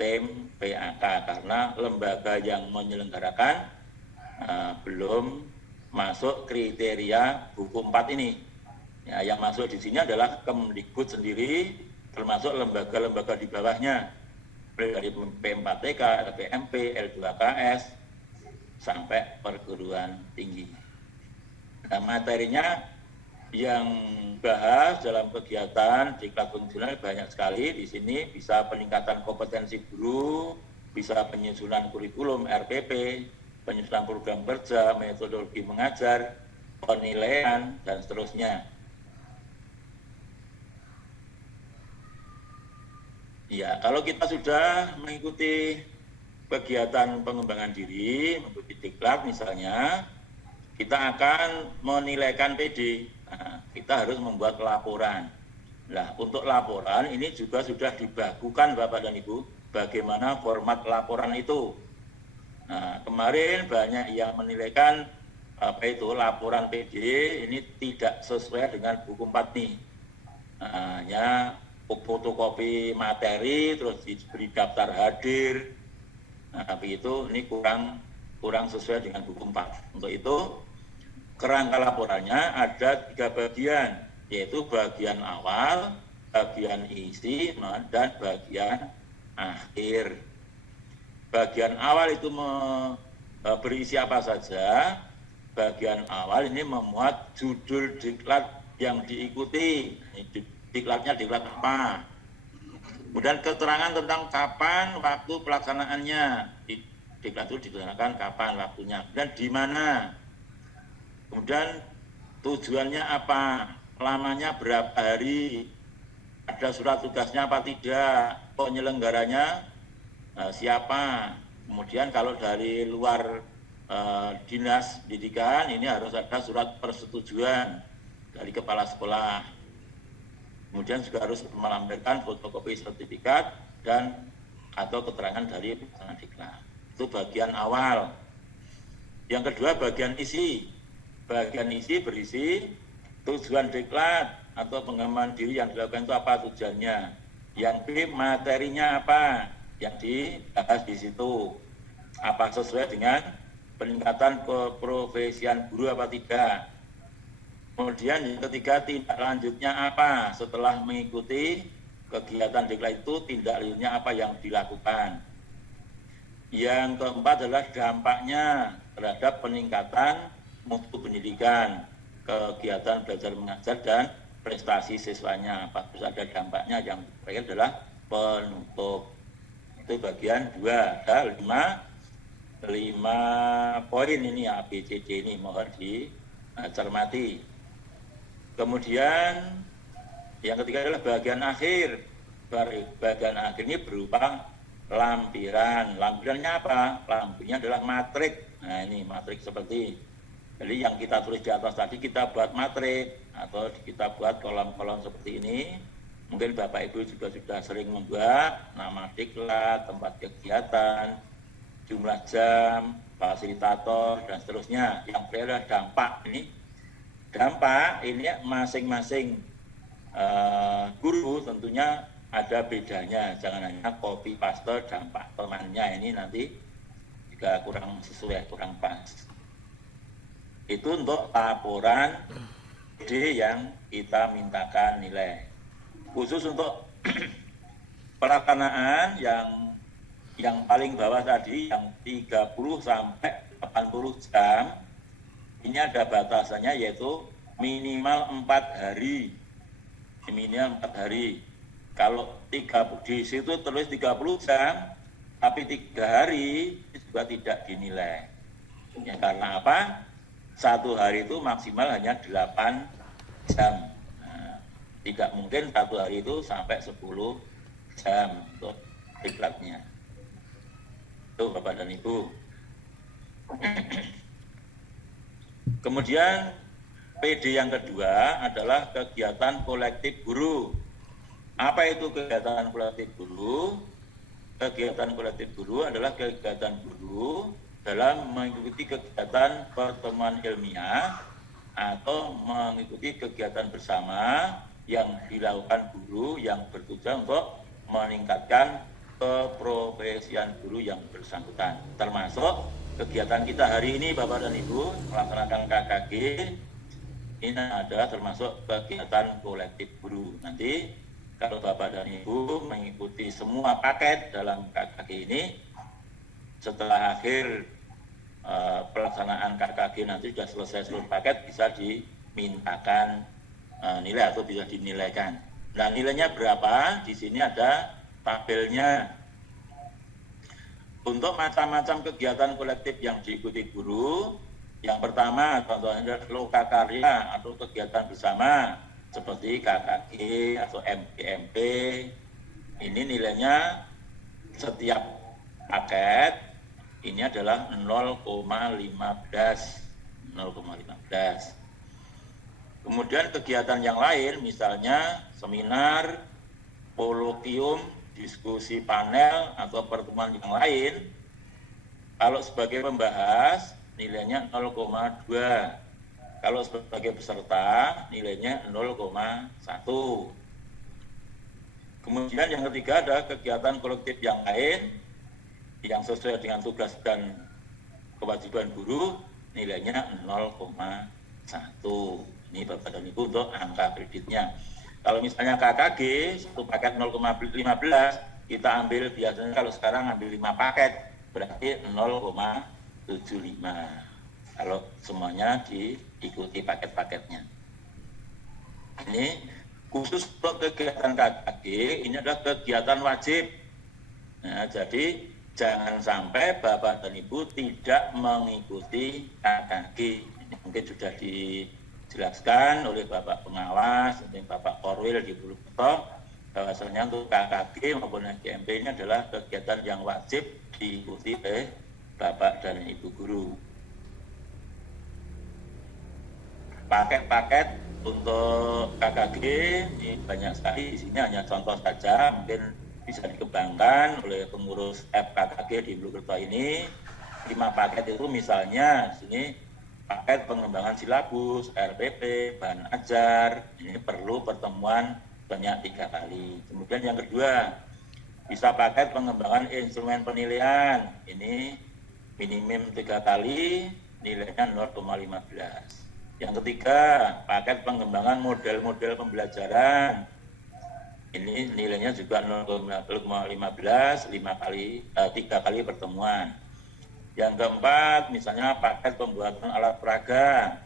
tim PAK karena lembaga yang menyelenggarakan belum masuk kriteria buku 4 ini. Ya, yang masuk di sini adalah Kemdikbud sendiri, termasuk lembaga-lembaga di bawahnya, dari P4TK, LPMP, L2KS, sampai perguruan tinggi. Nah, materinya yang bahas dalam kegiatan diklat fungsional banyak sekali. Di sini bisa peningkatan kompetensi guru, bisa penyusunan kurikulum RPP, penyusunan program kerja, metodologi mengajar, penilaian, dan seterusnya. Ya, kalau kita sudah mengikuti kegiatan pengembangan diri, mengikuti diklat misalnya, kita akan menilaikan PD. Nah, kita harus membuat laporan. Nah, untuk laporan ini juga sudah dibakukan Bapak dan Ibu, bagaimana format laporan itu. Nah, kemarin banyak yang menilaikan laporan PD ini tidak sesuai dengan buku 4 nih. Nah, hanya fotokopi materi, terus diberi daftar hadir. Nah, tapi itu ini kurang sesuai dengan buku 4. Untuk itu, kerangka laporannya ada 3 bagian, yaitu bagian awal, bagian isi, dan bagian akhir. Bagian awal itu berisi apa saja. Bagian awal ini memuat judul diklat yang diikuti. Diklatnya diklat apa? Kemudian keterangan tentang kapan waktu pelaksanaannya. Diklat itu dilaksanakan kapan waktunya dan di mana. Kemudian tujuannya apa? Lamanya berapa hari? Ada surat tugasnya apa tidak? Penyelenggaranya siapa? Kemudian kalau dari luar dinas pendidikan ini harus ada surat persetujuan dari kepala sekolah. Kemudian juga harus melampirkan fotokopi sertifikat dan atau keterangan dari pelaksana diklat. Itu bagian awal. Yang kedua bagian isi. Bagian isi berisi tujuan diklat atau pengembangan diri yang dilakukan itu apa tujuannya. Yang B materinya apa. yang dibahas di situ. Apa sesuai dengan peningkatan keprofesian guru apa tidak. Kemudian yang ketiga, tindak lanjutnya apa setelah mengikuti kegiatan diklat itu, tindak lanjutnya apa yang dilakukan. Yang keempat adalah dampaknya terhadap peningkatan mutu pendidikan, kegiatan belajar mengajar dan prestasi siswanya. Bagus ada dampaknya. Yang terakhir adalah penutup. Itu bagian 2. Ada 5 poin ini A, B, C, D ini mohon dicermati. Kemudian yang ketiga adalah bagian akhir. Bagian akhir ini berupa lampiran. Lampirannya apa? Lampirannya adalah matrik. Nah ini matrik seperti, jadi yang kita tulis di atas tadi kita buat matrik atau kita buat kolom-kolom seperti ini. Mungkin Bapak Ibu juga sudah sering membuat nama diklat, tempat kegiatan, jumlah jam, fasilitator dan seterusnya. Yang terakhir adalah dampak ini. Dampak ini masing-masing guru tentunya ada bedanya, jangan hanya copy paste dampak temannya, ini nanti juga kurang sesuai, kurang pas. Itu untuk laporan D yang kita mintakan nilai. Khusus untuk pelaksanaan yang paling bawah tadi, yang 30 sampai 80 jam, ini ada batasannya yaitu minimal 4 hari. Minimal 4 hari. Kalau 30 di situ tulis 30 jam, tapi 3 hari juga tidak dinilai. Ya, karena apa? 1 hari itu maksimal hanya 8 jam. Nah, tidak mungkin 1 hari itu sampai 10 jam untuk diklatnya. Itu Bapak dan Ibu. Kemudian PD yang kedua adalah kegiatan kolektif guru. Apa itu kegiatan kolektif guru? Kegiatan kolektif guru adalah kegiatan guru dalam mengikuti kegiatan pertemuan ilmiah atau mengikuti kegiatan bersama yang dilakukan guru yang bertujuan untuk meningkatkan keprofesian guru yang bersangkutan. Termasuk kegiatan kita hari ini Bapak dan Ibu melaksanakan KKG, ini adalah termasuk kegiatan kolektif guru. Nanti kalau Bapak dan Ibu mengikuti semua paket dalam KKG ini, setelah akhir pelaksanaan KKG nanti sudah selesai seluruh paket, bisa dimintakan nilai atau bisa dinilaikan. Nah nilainya berapa? Di sini ada tabelnya. Untuk macam-macam kegiatan kolektif yang diikuti guru, yang pertama contohnya adalah lokakarya atau kegiatan bersama seperti KKG atau MPMP. Ini nilainya setiap paket ini adalah 0,15. Kemudian kegiatan yang lain misalnya seminar, kolokium, diskusi panel atau pertemuan yang lain, kalau sebagai pembahas nilainya 0,2. Kalau sebagai peserta nilainya 0,1. Kemudian yang ketiga ada kegiatan kolektif yang lain yang sesuai dengan tugas dan kewajiban guru, nilainya 0,1. Ini Bapak dan Ibu untuk angka kreditnya. Kalau misalnya KKG, satu paket 0,15, kita ambil biasanya kalau sekarang ambil 5 paket, berarti 0,75. Kalau semuanya diikuti paket-paketnya. Ini khusus untuk kegiatan KKG, ini adalah kegiatan wajib. Nah, jadi jangan sampai Bapak dan Ibu tidak mengikuti KKG. Ini mungkin sudah dijelaskan oleh Bapak Pengawas, oleh Bapak Korwil di Purwokerto, bahwasanya untuk KKG maupun KMP ini adalah kegiatan yang wajib diikuti oleh Bapak dan Ibu guru. Paket-paket untuk KKG ini banyak sekali, di sini hanya contoh saja, mungkin bisa dikembangkan oleh pengurus FKKG di Purwokerto ini. 5 paket itu misalnya di sini paket pengembangan silabus, RPP, bahan ajar, ini perlu pertemuan banyak 3 kali. Kemudian yang kedua, bisa paket pengembangan instrumen penilaian. Ini minimum 3 kali, nilainya 0,15. Yang ketiga, paket pengembangan model-model pembelajaran. Ini nilainya juga 0,15, 3 kali pertemuan. Yang keempat, misalnya paket pembuatan alat peraga.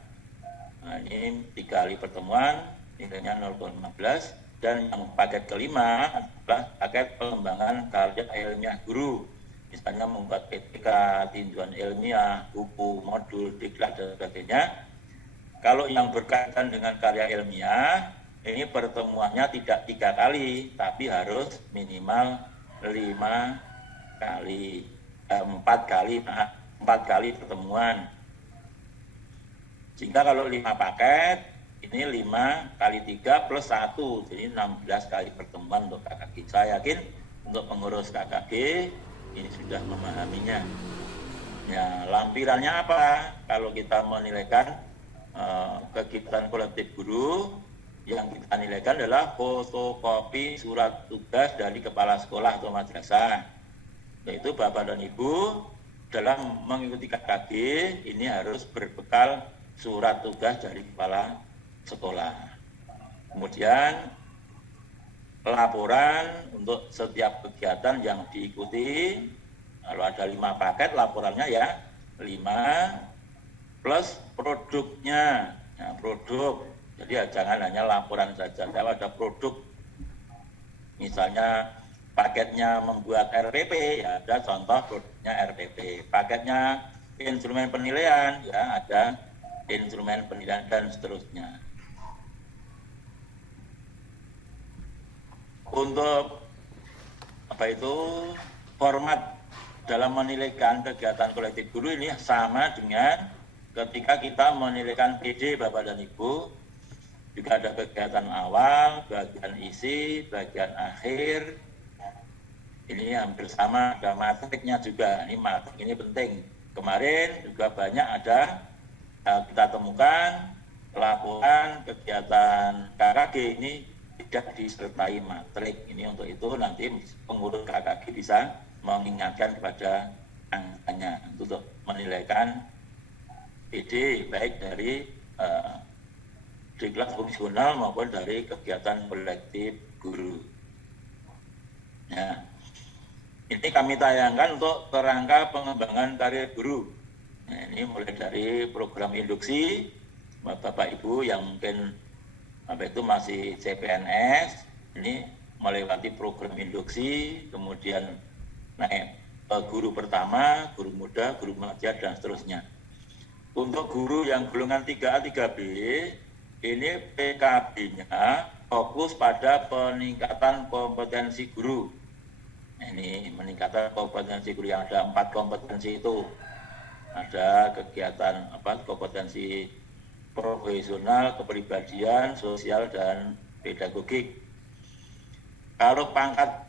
Nah, ini 3 kali pertemuan, nilainya 0,15. Dan yang paket kelima adalah paket pengembangan karya ilmiah guru. Misalnya membuat PTK, tinjauan ilmiah, buku, modul, diklat, dan sebagainya. Kalau yang berkaitan dengan karya ilmiah, ini pertemuannya tidak 3 kali, tapi harus minimal 4 kali pertemuan. Sehingga kalau 5 paket, ini 5 kali 3 plus 1, jadi 16 kali pertemuan untuk KKG. Saya yakin untuk pengurus KKG ini sudah memahaminya. Ya, lampirannya apa? Kalau kita menilaikan kegiatan kolektif guru, yang kita nilaikan adalah fotokopi surat tugas dari kepala sekolah atau madrasah. Yaitu Bapak dan Ibu dalam mengikuti KKG ini harus berbekal surat tugas dari kepala sekolah. Kemudian laporan untuk setiap kegiatan yang diikuti. Kalau ada 5 paket, laporannya ya 5 plus produknya. Nah, produk. Jadi jangan hanya laporan saja. Kalau ada produk, misalnya paketnya membuat RPP, ya ada contoh produknya RPP. Paketnya instrumen penilaian, ya ada instrumen penilaian dan seterusnya. Untuk format dalam menilaikan kegiatan kolektif guru ini sama dengan ketika kita menilaikan PD Bapak dan Ibu. Juga ada kegiatan awal, bagian isi, bagian akhir. Ini hampir sama, ada matriknya juga. Ini matrik ini penting. Kemarin juga banyak ada kita temukan laporan kegiatan KKG ini tidak disertai matrik. Ini untuk itu nanti pengurus KKG bisa mengingatkan kepada angkanya untuk menilaikan PD baik dari diklat fungsional maupun dari kegiatan kolektif guru. Nah, ini kami tayangkan untuk kerangka pengembangan karir guru. Nah, ini mulai dari program induksi, Bapak Ibu yang mungkin masih CPNS, ini melewati program induksi, kemudian naik guru pertama, guru muda, guru mengajar, dan seterusnya. Untuk guru yang golongan 3A, 3B, ini PKB-nya fokus pada peningkatan kompetensi guru. Ini meningkatan kompetensi guru yang ada 4 kompetensi itu. Ada kegiatan kompetensi profesional, kepribadian, sosial, dan pedagogik. Kalau pangkat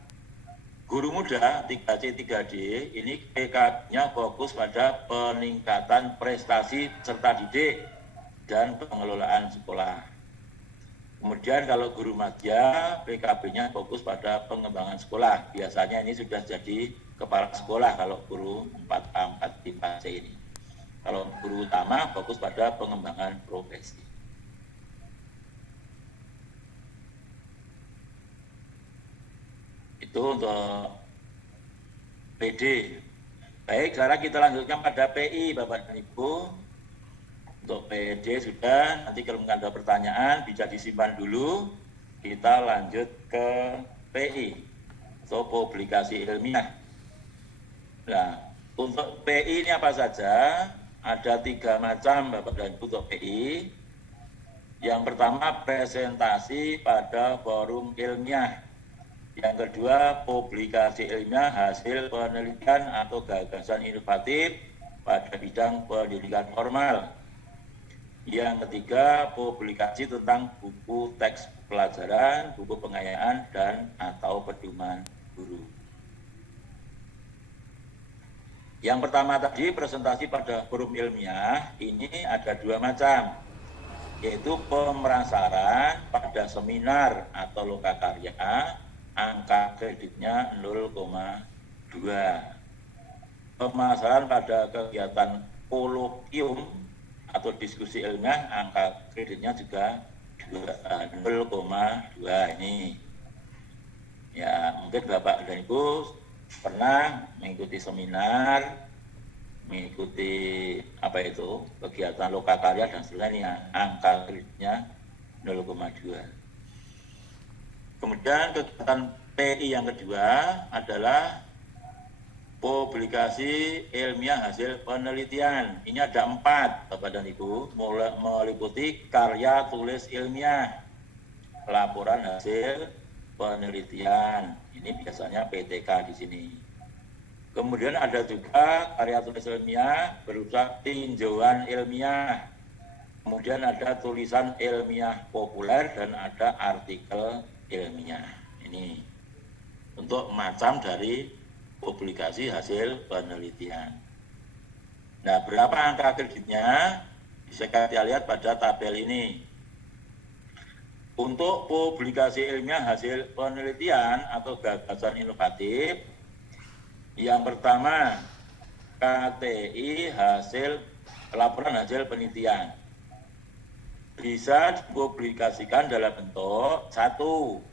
guru muda 3C, 3D, ini PKB-nya fokus pada peningkatan prestasi serta didik dan pengelolaan sekolah. Kemudian kalau guru madya, PKB-nya fokus pada pengembangan sekolah. Biasanya ini sudah jadi kepala sekolah kalau guru 4A, 4C ini. Kalau guru utama fokus pada pengembangan profesi. Itu untuk PD. Baik, sekarang kita lanjutkan pada PI, Bapak dan Ibu. Untuk PD sudah, nanti kalau ada pertanyaan bisa disimpan dulu. Kita lanjut ke PI, atau publikasi ilmiah. Nah, untuk PI ini apa saja? Ada 3 macam Bapak dan Ibu untuk PI. Yang pertama, presentasi pada forum ilmiah. Yang kedua, publikasi ilmiah hasil penelitian atau gagasan inovatif pada bidang pendidikan formal. Yang ketiga, publikasi tentang buku teks pelajaran, buku pengayaan, dan atau pedoman guru. Yang pertama tadi, presentasi pada forum ilmiah, ini ada 2 macam, yaitu pemerasaran pada seminar atau lokakarya, angka kreditnya 0,2. Pemasaran pada kegiatan kolokium atau diskusi ilmiah, angka kreditnya juga 0,2 ini. Ya, mungkin Bapak dan Ibu pernah mengikuti seminar, mengikuti kegiatan lokakarya dan sebagainya, angka kreditnya 0,2. Kemudian kegiatan PI yang kedua adalah publikasi ilmiah hasil penelitian. Ini ada 4, Bapak dan Ibu, meliputi karya tulis ilmiah, laporan hasil penelitian. Ini biasanya PTK di sini. Kemudian ada juga karya tulis ilmiah berupa tinjauan ilmiah. Kemudian ada tulisan ilmiah populer dan ada artikel ilmiah. Ini untuk macam dari publikasi hasil penelitian. Nah, berapa angka kreditnya? Bisa kita lihat pada tabel ini. Untuk publikasi ilmiah hasil penelitian atau gagasan inovatif, yang pertama KTI laporan hasil penelitian. Bisa dipublikasikan dalam bentuk 1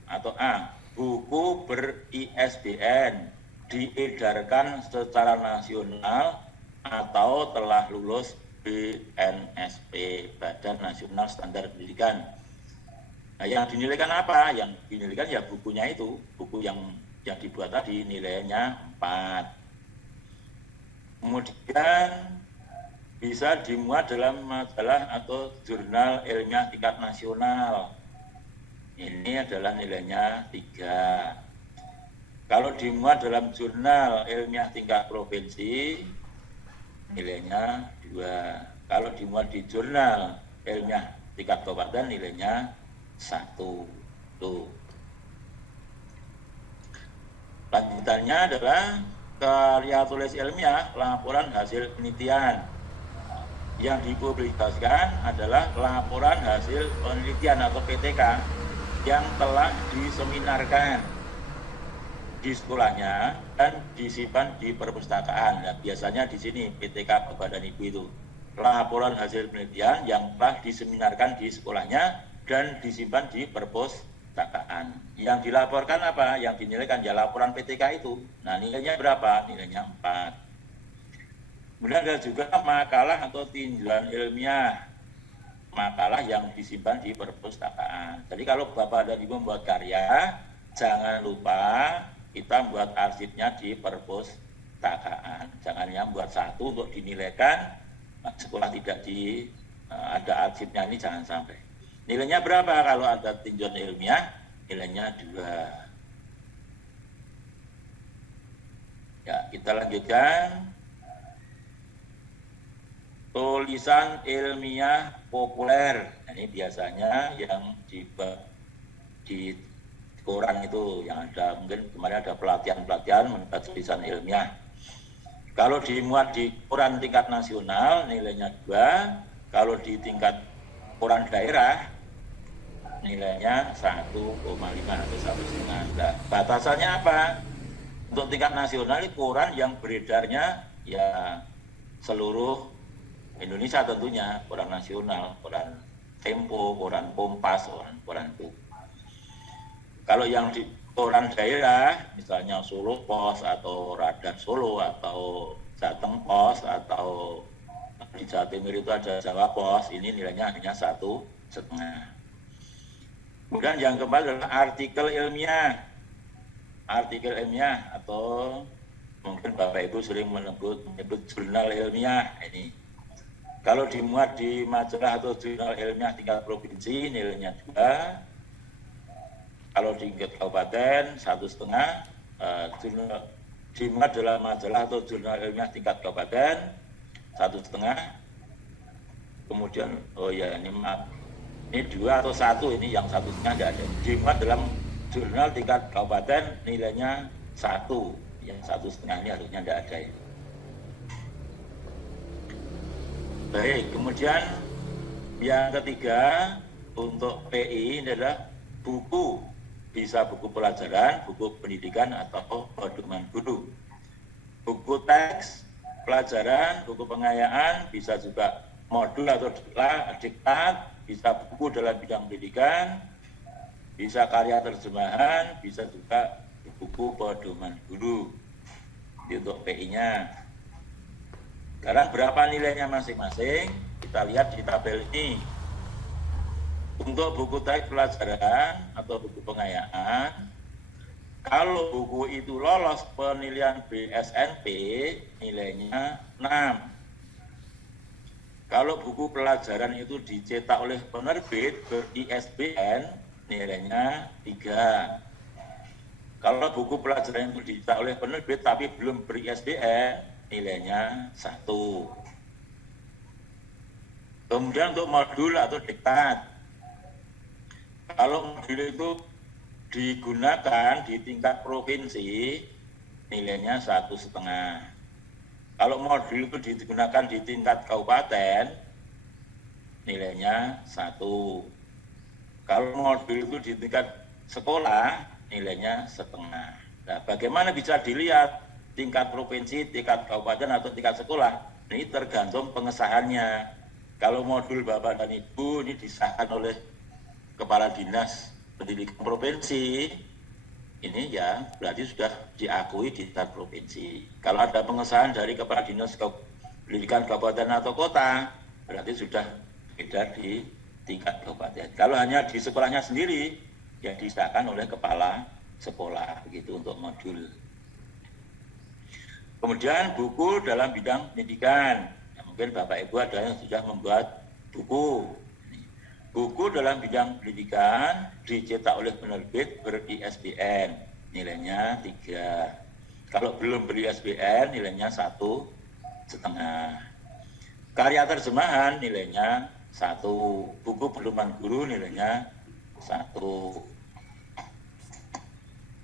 atau A, buku ber-ISBN diedarkan secara nasional atau telah lulus BNSP, Badan Nasional Standar Pendidikan. Nah, yang dinilaikan apa? Yang dinilaikan ya bukunya itu, buku yang dibuat tadi nilainya 4. Kemudian bisa dimuat dalam majalah atau jurnal ilmiah tingkat nasional. Ini adalah nilainya 3. Kalau dimuat dalam jurnal ilmiah tingkat provinsi, nilainya 2. Kalau dimuat di jurnal ilmiah tingkat kabupaten, nilainya 1. Tuh. Lanjutannya adalah karya tulis ilmiah, laporan hasil penelitian. Yang dipublikasikan adalah laporan hasil penelitian atau PTK yang telah diseminarkan di sekolahnya dan disimpan di perpustakaan. Nah, biasanya di sini PTK Bapak dan Ibu itu laporan hasil penelitian yang telah diseminarkan di sekolahnya dan disimpan di perpustakaan. Yang dilaporkan apa? Yang dinilaikan ya laporan PTK itu. Nah, nilainya berapa? Nilainya 4. Kemudian ada juga makalah atau tinjauan ilmiah, makalah yang disimpan di perpustakaan. Jadi kalau Bapak dan Ibu membuat karya, jangan lupa kita membuat arsipnya di perpustakaan. Jangan yang buat 1 untuk dinilaikan, sekolah tidak ada arsipnya, ini jangan sampai. Nilainya berapa kalau ada tinjauan ilmiah? Nilainya 2. Ya, kita lanjutkan. Tulisan ilmiah populer. Nah, ini biasanya yang di koran itu yang ada, mungkin kemarin ada pelatihan membuat tulisan ilmiah. Kalau dimuat di koran tingkat nasional nilainya 2, kalau di tingkat koran daerah nilainya 1,5 atau 1,5. Nah, batasannya apa? Untuk tingkat nasional ini koran yang beredarnya ya seluruh Indonesia tentunya, koran nasional, koran Tempo, koran Kompas, koran itu. Kalau yang di koran daerah, misalnya Solo Pos atau Radar Solo atau Jateng Pos atau di Jawa Timur itu ada Jawa Pos, ini nilainya hanya 1,5. Kemudian yang keempat adalah artikel ilmiah. Artikel ilmiah atau mungkin Bapak Ibu sering menyebut jurnal ilmiah ini. Kalau dimuat di majalah atau jurnal ilmiah tingkat provinsi nilainya 2. Kalau di tingkat kabupaten 1,5. Dimuat dalam majalah atau jurnal ilmiah tingkat kabupaten 1,5. Kemudian ini 2 atau 1, ini yang 1,5 tidak ada. Dimuat dalam jurnal tingkat kabupaten nilainya 1. Yang 1,5 ini harusnya tidak ada ya. Baik, kemudian yang ketiga untuk PI adalah buku bisa buku pelajaran, buku pendidikan, atau pedoman guru. Buku teks, pelajaran, buku pengayaan, bisa juga modul atau diktat, bisa buku dalam bidang pendidikan, bisa karya terjemahan, bisa juga buku pedoman guru. Ini untuk PI-nya. Sekarang berapa nilainya masing-masing? Kita lihat di tabel ini. Untuk buku teks pelajaran atau buku pengayaan, kalau buku itu lolos penilaian BSNP, nilainya 6. Kalau buku pelajaran itu dicetak oleh penerbit ber-ISBN, nilainya 3. Kalau buku pelajaran itu dicetak oleh penerbit tapi belum ber-ISBN, nilainya 1. Kemudian untuk modul atau diktat, kalau modul itu digunakan di tingkat provinsi, nilainya 1,5. Kalau modul itu digunakan di tingkat kabupaten, nilainya 1. Kalau modul itu di tingkat sekolah, nilainya 1,5. Nah, bagaimana bisa dilihat tingkat provinsi, tingkat kabupaten, atau tingkat sekolah? Ini tergantung pengesahannya. Kalau modul Bapak dan Ibu ini disahkan oleh Kepala Dinas Pendidikan Provinsi, ini ya berarti sudah diakui di tingkat provinsi. Kalau ada pengesahan dari Kepala Dinas Pendidikan Kabupaten atau Kota, berarti sudah beda di tingkat kabupaten. Kalau hanya di sekolahnya sendiri, ya disahkan oleh Kepala Sekolah, begitu untuk modul. Kemudian buku dalam bidang pendidikan, ya, mungkin Bapak Ibu ada yang sudah membuat buku. Buku dalam bidang pendidikan dicetak oleh penerbit ber-ISBN, nilainya 3. Kalau belum ber-ISBN, nilainya 1,5. Karya terjemahan nilainya 1. Buku pedoman guru nilainya 1.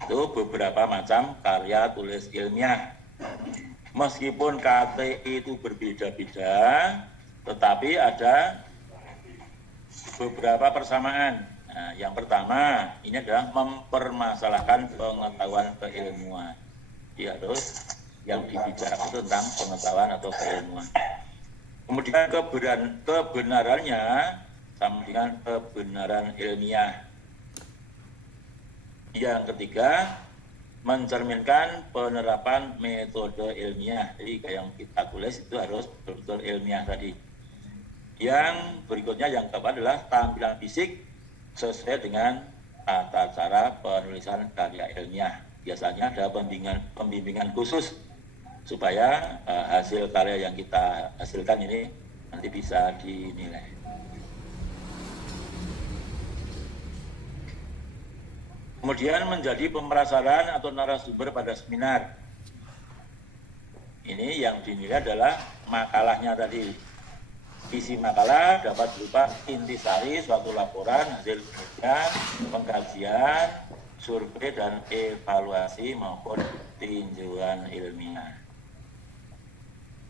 Itu beberapa macam karya tulis ilmiah. Meskipun KTI itu berbeda-beda, tetapi ada beberapa persamaan. Nah, yang pertama ini adalah mempermasalahkan pengetahuan keilmuan. Dia harus yang dibicarakan itu tentang pengetahuan atau keilmuan. Kemudian kebenarannya sama dengan kebenaran ilmiah. Yang ketiga, mencerminkan penerapan metode ilmiah. Jadi yang kita tulis itu harus betul-betul ilmiah tadi. Yang berikutnya yang keempat adalah tampilan fisik sesuai dengan tata cara penulisan karya ilmiah. Biasanya ada pembimbingan khusus supaya hasil karya yang kita hasilkan ini nanti bisa dinilai. Kemudian menjadi pemerasaran atau narasumber pada seminar. Ini yang dinilai adalah makalahnya tadi. Isi makalah dapat berupa intisari suatu laporan, hasil penelitian, pengkajian, survei, dan evaluasi maupun tinjauan ilmiah.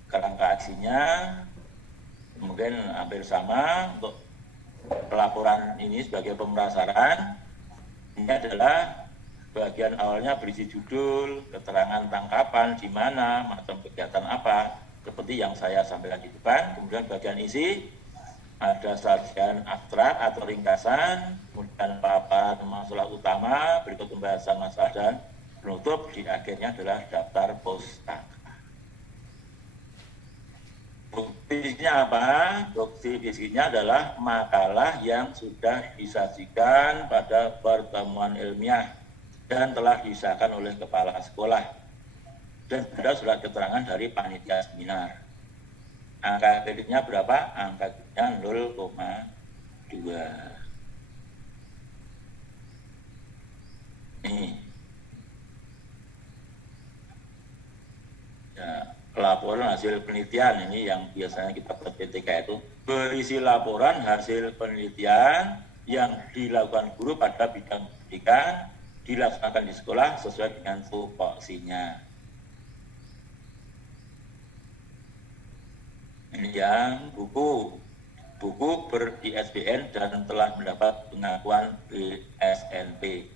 Kerangka aksinya mungkin hampir sama. Untuk pelaporan ini sebagai pemerasaran, ini adalah bagian awalnya berisi judul, keterangan tangkapan, di mana, macam kegiatan apa, seperti yang saya sampaikan di depan. Kemudian bagian isi ada sajian abstrak atau ringkasan, kemudian paparan masalah utama, berikut pembahasan masalah, dan penutup di akhirnya adalah daftar pustaka. Bukti fisiknya apa? Bukti fisiknya adalah makalah yang sudah disajikan pada pertemuan ilmiah dan telah disahkan oleh kepala sekolah, dan ada surat keterangan dari panitia seminar. Angka kreditnya berapa? Angka kreditnya 0,2. Nih. Ya, laporan hasil penelitian ini yang biasanya kita buat PTK itu berisi laporan hasil penelitian yang dilakukan guru pada bidang pendidikan, dilaksanakan di sekolah sesuai dengan tupoksinya. Ini yang buku ber-ISBN dan telah mendapat pengakuan BSNP.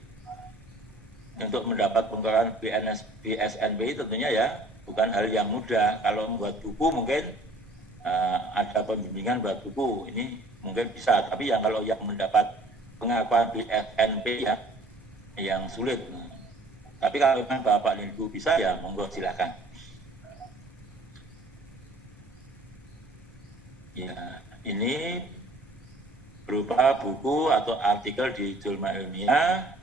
untuk mendapat penghargaan BSNPI tentunya ya bukan hal yang mudah. Kalau membuat buku mungkin ada pembimbingan buat buku, ini mungkin bisa. Tapi yang kalau yang mendapat pengakuan BSNPI ya yang sulit. Tapi kalau memang Bapak dan Ibu bisa ya monggo silakan. Ya, ini berupa buku atau artikel di jurnal ilmiah.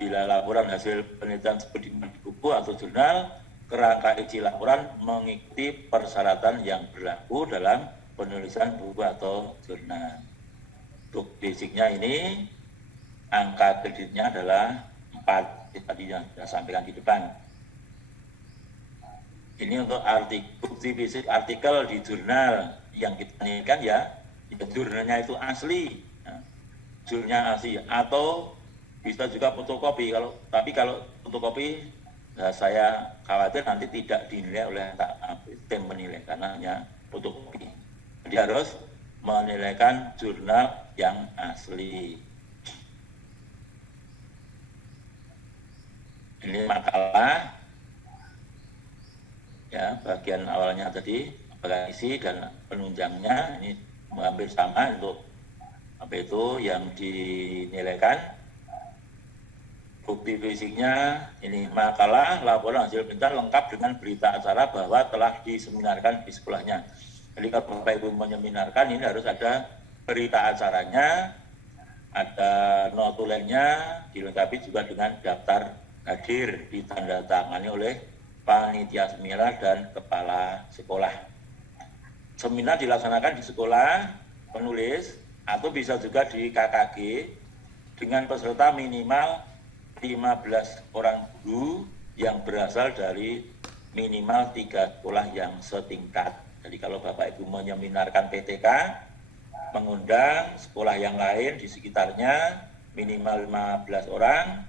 Bila laporan hasil penelitian seperti di buku atau jurnal, kerangka isi laporan mengikuti persyaratan yang berlaku dalam penulisan buku atau jurnal. Untuk basicnya ini, angka kreditnya adalah 4, tadi yang saya sampaikan di depan. Ini untuk bukti fisik artikel di jurnal yang kita nilaikan ya jurnalnya itu asli, jurnalnya asli, atau bisa juga fotokopi. Tapi kalau fotokopi saya khawatir nanti tidak dinilai oleh tim penilai karena hanya fotokopi. Jadi harus menilaikan jurnal yang asli. Ini makalah ya, bagian awalnya tadi bagian isi dan penunjangnya ini hampir sama untuk apa itu yang dinilaikan. Bukti fisiknya ini makalah laporan hasil penelitian lengkap dengan berita acara bahwa telah diseminarkan di sekolahnya. Jadi kalau Bapak Ibu menyeminarkan ini harus ada berita acaranya, ada notulennya, dilengkapi juga dengan daftar hadir, ditandatangani oleh panitia seminar dan kepala sekolah. Seminar dilaksanakan di sekolah penulis atau bisa juga di KKG dengan peserta minimal 15 orang guru yang berasal dari minimal 3 sekolah yang setingkat. Jadi kalau Bapak Ibu menyeminarkan PTK, mengundang sekolah yang lain di sekitarnya minimal 15 orang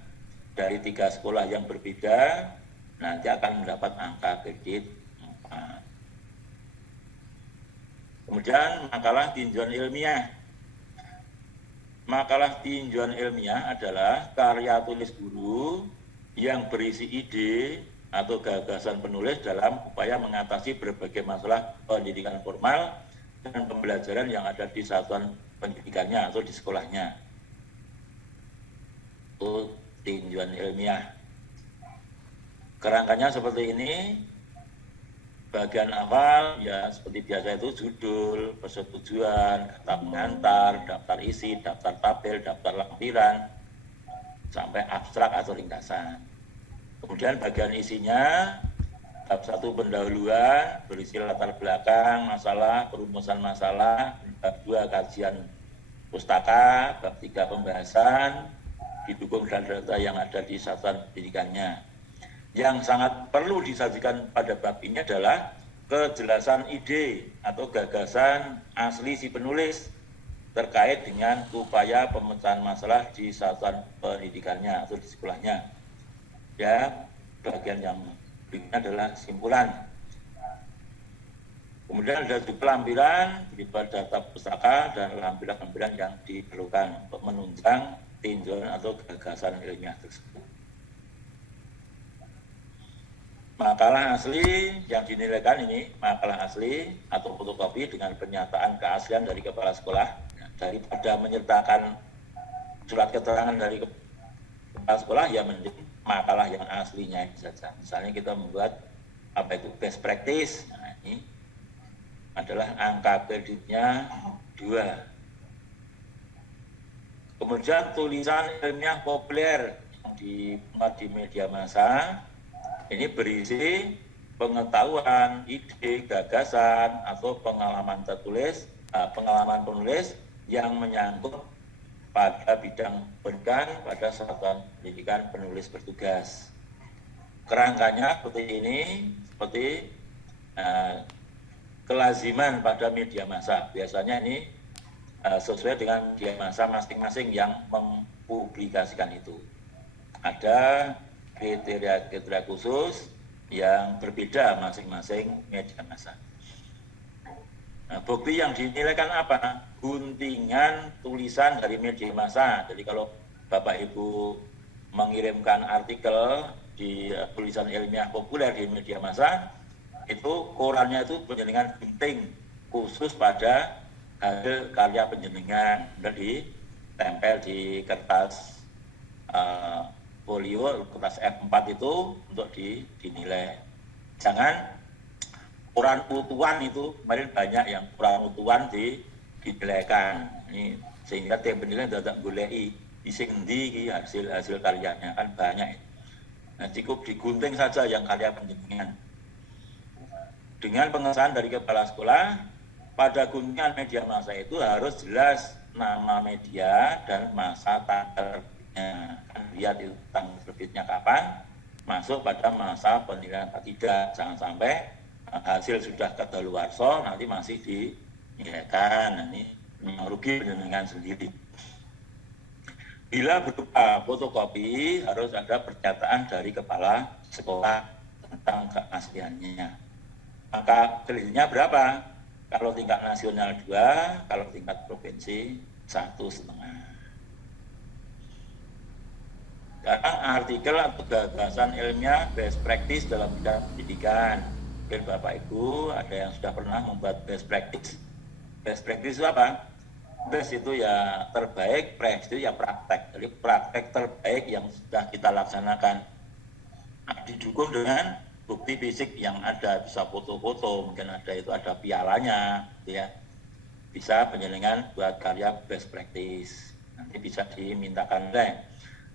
dari 3 sekolah yang berbeda, nanti akan mendapat angka kredit 4. Kemudian makalah tinjauan ilmiah. Makalah tinjauan ilmiah adalah karya tulis guru yang berisi ide atau gagasan penulis dalam upaya mengatasi berbagai masalah pendidikan formal dan pembelajaran yang ada di satuan pendidikannya atau di sekolahnya. Itu tinjauan ilmiah. Kerangkanya seperti ini. Bagian awal ya seperti biasa itu judul, persetujuan, kata pengantar, daftar isi, daftar tabel, daftar lampiran, sampai abstrak atau ringkasan. Kemudian bagian isinya, bab 1 pendahuluan, berisi latar belakang, masalah, perumusan masalah, bab 2 kajian pustaka, bab 3 pembahasan, didukung data yang ada di satuan pendidikannya. Yang sangat perlu disajikan pada bab ini adalah kejelasan ide atau gagasan asli si penulis terkait dengan upaya pemecahan masalah di satuan pendidikannya atau di sekolahnya. Ya, bagian yang berikutnya adalah simpulan. Kemudian ada juga lampiran berupa data pustaka dan lampiran-lampiran yang diperlukan untuk menunjang tinjauan atau gagasan ilmiah tersebut. Makalah asli yang dinilaikan ini makalah asli atau fotokopi dengan pernyataan keaslian dari kepala sekolah. Daripada menyertakan surat keterangan dari kepala sekolah, ya mending makalah yang aslinya saja. Misalnya kita membuat apa itu best practice, nah ini adalah angka kreditnya 2. Kemudian tulisan ilmiah populer yang dimuat di media massa. Ini berisi pengetahuan, ide, gagasan, atau pengalaman penulis yang menyangkut pada bidang pendidikan pada satuan pendidikan penulis bertugas. Kerangkanya seperti ini, seperti kelaziman pada media massa. Biasanya ini sesuai dengan media massa masing-masing yang mempublikasikan itu. Ada kriteria khusus yang berbeda masing-masing media massa. Nah, bukti yang dinilaikan apa? Guntingan tulisan dari media massa. Jadi kalau Bapak Ibu mengirimkan artikel di tulisan ilmiah populer di media massa, itu korannya itu penjenengan gunting khusus pada hasil karya penjenengan, dan ditempel di kertas folio, kertas F4 itu untuk dinilai. Jangan koran utuhan itu, kemarin banyak yang koran utuhan dinilaikan. Ini sehingga tim penilai tidak goleki isi endi hasil karyanya, kan banyak. Nah, cukup digunting saja yang karya penjenengan. Dengan pengesahan dari kepala sekolah, pada guntingan media massa itu harus jelas nama media dan masa tanggal terbitnya. Kan lihat itu tanggal terbitnya kapan, masuk pada masa penilaian atau tidak. Jangan sampai hasil sudah kadaluarsa nanti masih dinilaikan. Nah, ini merugi penjenengan sendiri. Bila berupa fotokopi, harus ada pernyataan dari kepala sekolah tentang keasliannya. Maka kreditnya berapa? Kalau tingkat nasional 2, kalau tingkat provinsi 1,5. Sekarang artikel atau gagasan ilmiah best practice dalam bidang pendidikan. Mungkin Bapak Ibu ada yang sudah pernah membuat best practice. Best practice itu apa? Best itu ya terbaik, practice itu ya praktek. Jadi praktek terbaik yang sudah kita laksanakan. Nah, didukung dengan bukti fisik yang ada, bisa foto-foto, mungkin ada pialanya, gitu ya. Bisa penjenengan buat karya best practice. Nanti bisa dimintakan nilai.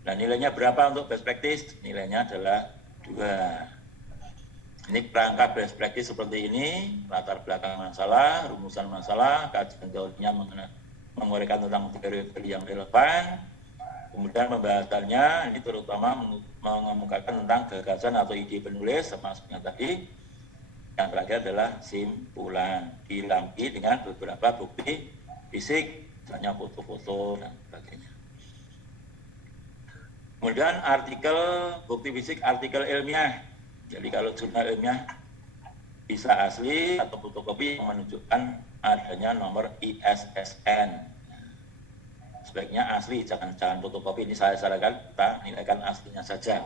Nah, nilainya berapa untuk best practice? Nilainya adalah 2. Ini perangkat best practice seperti ini, latar belakang masalah, rumusan masalah, kajian teorinya menguraikan tentang teori-teori yang relevan, kemudian pembahasannya ini terutama mengemukakan tentang gagasan atau ide penulis, termasuknya tadi. Yang terakhir adalah simpulan, dilengkapi dengan beberapa bukti fisik, misalnya foto-foto dan sebagainya. Kemudian artikel bukti fisik, artikel ilmiah. Jadi kalau jurnal ilmiah bisa asli atau fotokopi yang menunjukkan adanya nomor ISSN. Sebaiknya asli, jangan fotokopi. Ini saya sarankan kita nilaikan aslinya saja.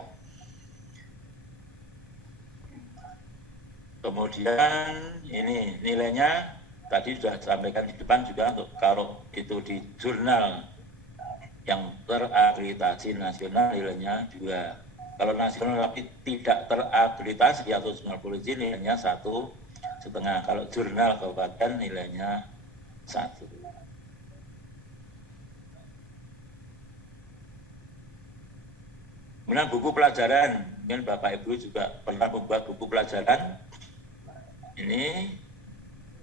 Kemudian ini nilainya tadi sudah disampaikan di depan juga, untuk kalau itu di jurnal yang terakreditasi nasional nilainya 2. Kalau nasional tapi tidak terakreditasi atau jurnal polisi nilainya 1,5. Kalau jurnal kabupaten nilainya 1. Kemudian buku pelajaran, mungkin Bapak Ibu juga pernah membuat buku pelajaran. Ini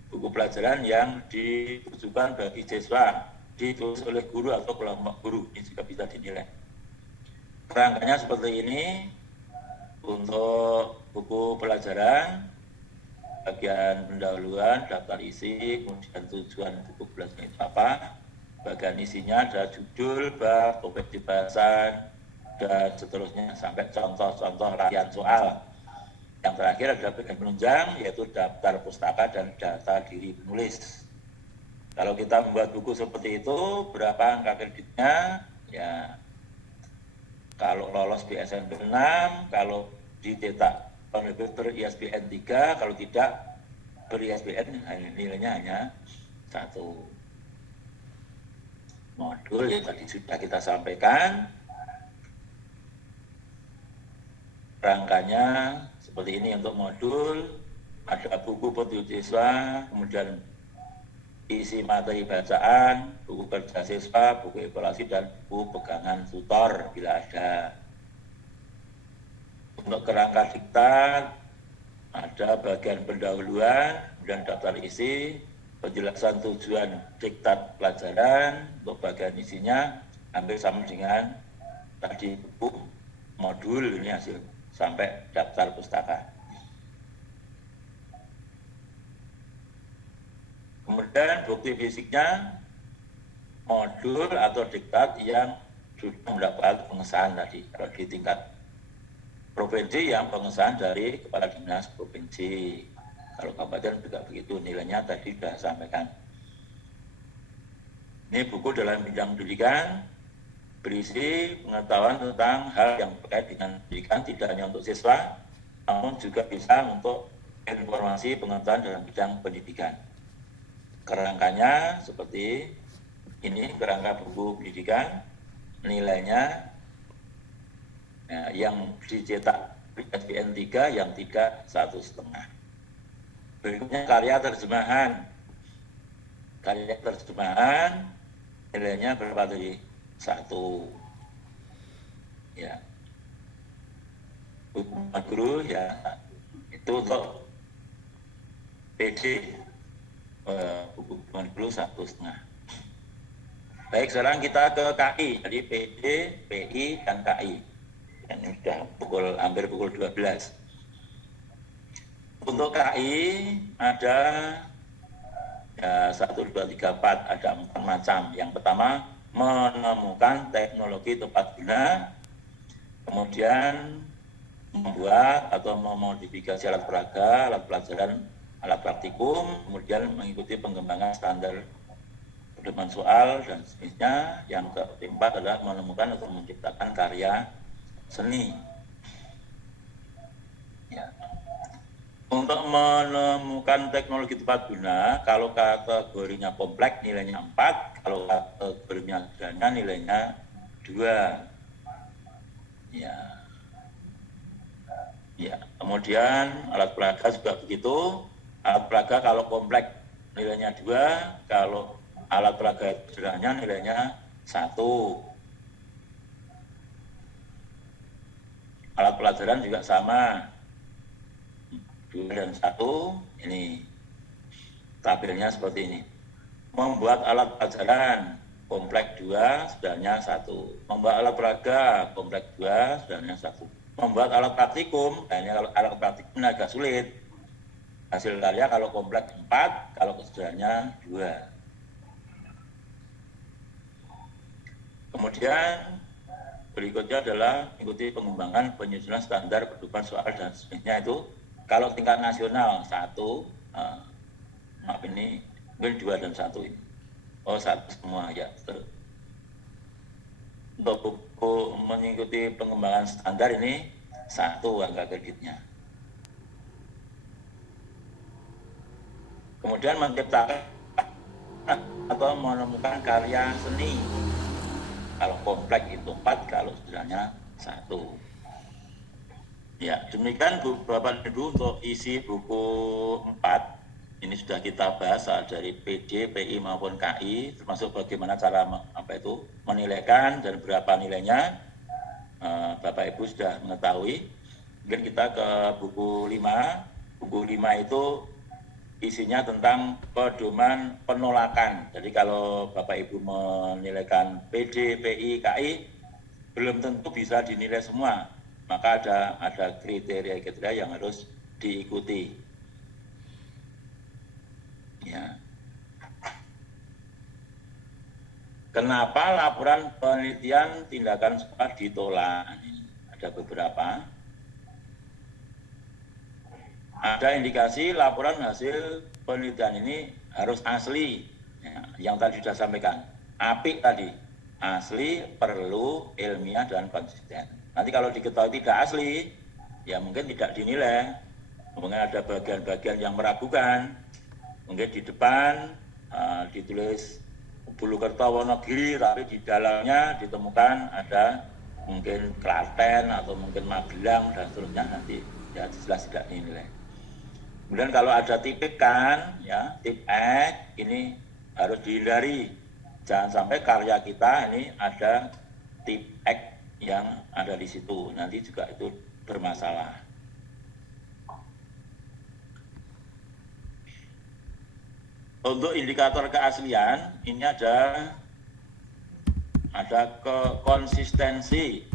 buku pelajaran yang ditujukan bagi siswa, ditulis oleh guru atau kelompok guru, ini juga bisa dinilai. Kerangkanya seperti ini untuk buku pelajaran, bagian pendahuluan, daftar isi, kemudian tujuan buku pelajaran itu apa, bagian isinya ada judul, bab, topik bahasan, dan seterusnya sampai contoh-contoh latihan soal. Yang terakhir adalah bagian penunjang, yaitu daftar pustaka dan data diri penulis. Kalau kita membuat buku seperti itu, berapa angka kreditnya? Ya, kalau lolos BSNP 6, kalau dicetak penerbit ber-ISBN 3, kalau tidak ber-ISBN nilainya hanya 1. Modul yang tadi sudah kita sampaikan, rangkanya seperti ini untuk modul, ada buku petunjuk siswa, kemudian isi materi bacaan, buku kerja siswa, buku evaluasi, dan buku pegangan tutor bila ada. Untuk kerangka diktat, ada bagian pendahuluan, kemudian daftar isi, penjelasan tujuan diktat pelajaran, untuk bagian isinya hampir sama dengan tadi buku modul ini hasil sampai daftar pustaka. Kemudian bukti fisiknya modul atau diktat yang sudah mendapat pengesahan tadi. Kalau di tingkat provinsi yang pengesahan dari kepala dinas provinsi. Kalau kabupaten juga begitu, nilainya tadi sudah sampaikan. Ini buku dalam bidang pendidikan, berisi pengetahuan tentang hal yang terkait dengan pendidikan, tidak hanya untuk siswa, namun juga bisa untuk informasi pengetahuan dalam bidang pendidikan. Kerangkanya seperti ini, kerangka buku pendidikan, nilainya yang dicetak SBN 3, yang tidak 1,5. Berikutnya karya terjemahan. Karya terjemahan nilainya berapa tadi? 1. Ya. Buku guru ya itu untuk PD, buku guru 1,5. Baik, sekarang kita ke KI. Jadi PD, PI, dan KI. Dan ini sudah hampir pukul 12. Untuk KI ada 1, 2, 3, 4, ada 4 macam. Yang pertama, menemukan teknologi tepat guna, kemudian membuat atau memodifikasi alat peraga, alat pelajaran, alat praktikum, kemudian mengikuti pengembangan standar pedoman soal dan seterusnya. Yang keempat adalah menemukan atau menciptakan karya seni. Ya. Untuk menemukan teknologi tepat guna, kalau kategorinya kompleks nilainya 4, kalau kategorinya sederhana nilainya 2. Ya. Ya, kemudian alat peraga juga begitu. Alat peraga kalau kompleks nilainya 2, kalau alat peraga sederhana nilainya 1. Alat pelajaran juga sama, 2 dan 1. Ini tabelnya seperti ini. Membuat alat pelajaran kompleks 2, sederhana 1. Membuat alat peraga kompleks 2, sederhana 1. Membuat alat praktikum, hanya kalau alat praktikum agak sulit. Hasil karya kalau kompleks 4, kalau sederhana 2. Kemudian berikutnya adalah mengikuti pengembangan penyusunan standar pedoman soal dan seterusnya. Itu kalau tingkat nasional 1, maaf ini mungkin 2 dan 1 ini. Oh 1 semua ya. Untuk buku mengikuti pengembangan standar ini 1 angka kreditnya. Kemudian menciptakan atau menemukan karya seni. Kalau kompleks itu 4, kalau sederhana 1. Ya, demikian Bapak Ibu untuk isi buku 4. Ini sudah kita bahas dari PD, PI maupun KI, termasuk bagaimana cara menilaikan dan berapa nilainya. Bapak Ibu sudah mengetahui. Kemudian kita ke buku 5. Buku 5 itu isinya tentang pedoman penolakan. Jadi kalau Bapak Ibu menilaikan PD, PI, KI, belum tentu bisa dinilai semua. Maka ada kriteria-kriteria yang harus diikuti. Ya. Kenapa laporan penelitian tindakan sekolah ditolak? Ada beberapa. Ada indikasi laporan hasil penelitian ini harus asli. Ya, yang tadi sudah sampaikan. Apik tadi. Asli, perlu, ilmiah, dan konsisten. Nanti kalau diketahui tidak asli, ya mungkin tidak dinilai. Mungkin ada bagian-bagian yang meragukan. Mungkin di depan ditulis Bulukerto Wonogiri, tapi di dalamnya ditemukan ada mungkin Klaten atau mungkin Magelang dan seterusnya, nanti ya jelas tidak dinilai. Kemudian kalau ada tipikan, ya tip X ini harus dihindari. Jangan sampai karya kita ini ada tip X yang ada di situ, nanti juga itu bermasalah. Untuk indikator keaslian ini ada konsistensi.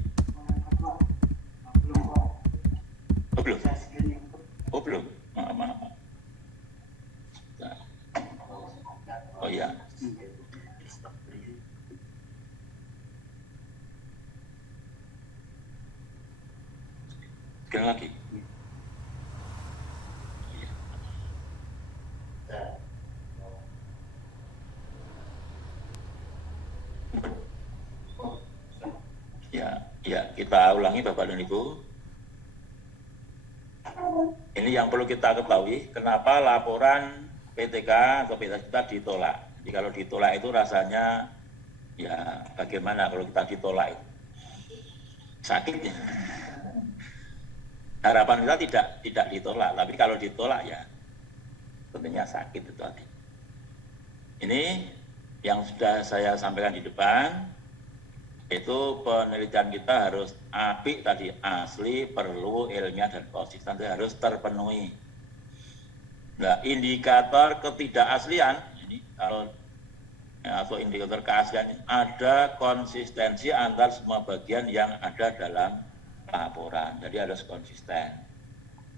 Oh belum? Oh belum? Maaf. Oh iya. Sekali lagi. kita ulangi Bapak dan Ibu. Ini yang perlu kita ketahui, kenapa laporan PTK atau PTS kita ditolak. Jadi kalau ditolak itu rasanya, ya bagaimana kalau kita ditolak itu? Sakitnya. Harapan kita tidak ditolak, tapi kalau ditolak ya tentunya sakit itu tadi. Ini yang sudah saya sampaikan di depan, itu penelitian kita harus apik tadi, asli, perlu, ilmiah, dan konsisten harus terpenuhi. Nah, indikator ketidakaslian, ini kalau atau indikator keaslian, ada konsistensi antar semua bagian yang ada dalam laporan, jadi harus konsisten.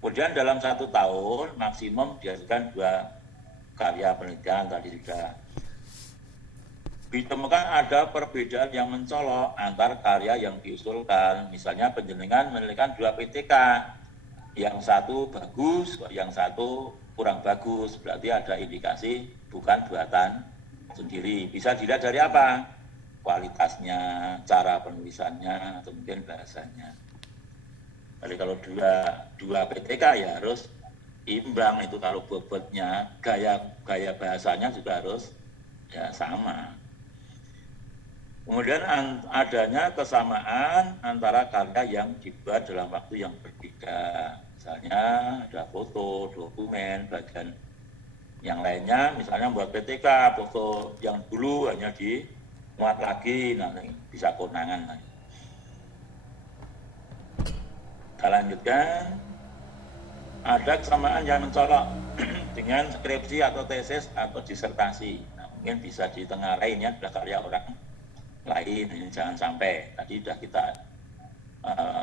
Kemudian dalam 1 tahun maksimum dihasilkan 2 karya penelitian tadi sudah. Ditemukan ada perbedaan yang mencolok antar karya yang diusulkan. Misalnya penjenengan menelitikan 2 PTK, yang satu bagus, yang satu kurang bagus. Berarti ada indikasi bukan buatan sendiri. Bisa dilihat dari apa? Kualitasnya, cara penulisannya, atau mungkin bahasanya. Jadi kalau dua PTK ya harus imbang itu, kalau bobotnya, gaya bahasanya juga harus ya sama. Kemudian adanya kesamaan antara karya yang dibuat dalam waktu yang berbeda. Misalnya ada foto, dokumen, bagian yang lainnya, misalnya buat PTK, foto yang dulu hanya dimuat lagi, nanti bisa konangan. Kita lanjutkan. Ada kesamaan yang mencolok dengan skripsi atau tesis atau disertasi. Nah, mungkin bisa ditengarai, ini adalah karya orang lain, ini jangan sampai. Tadi sudah kita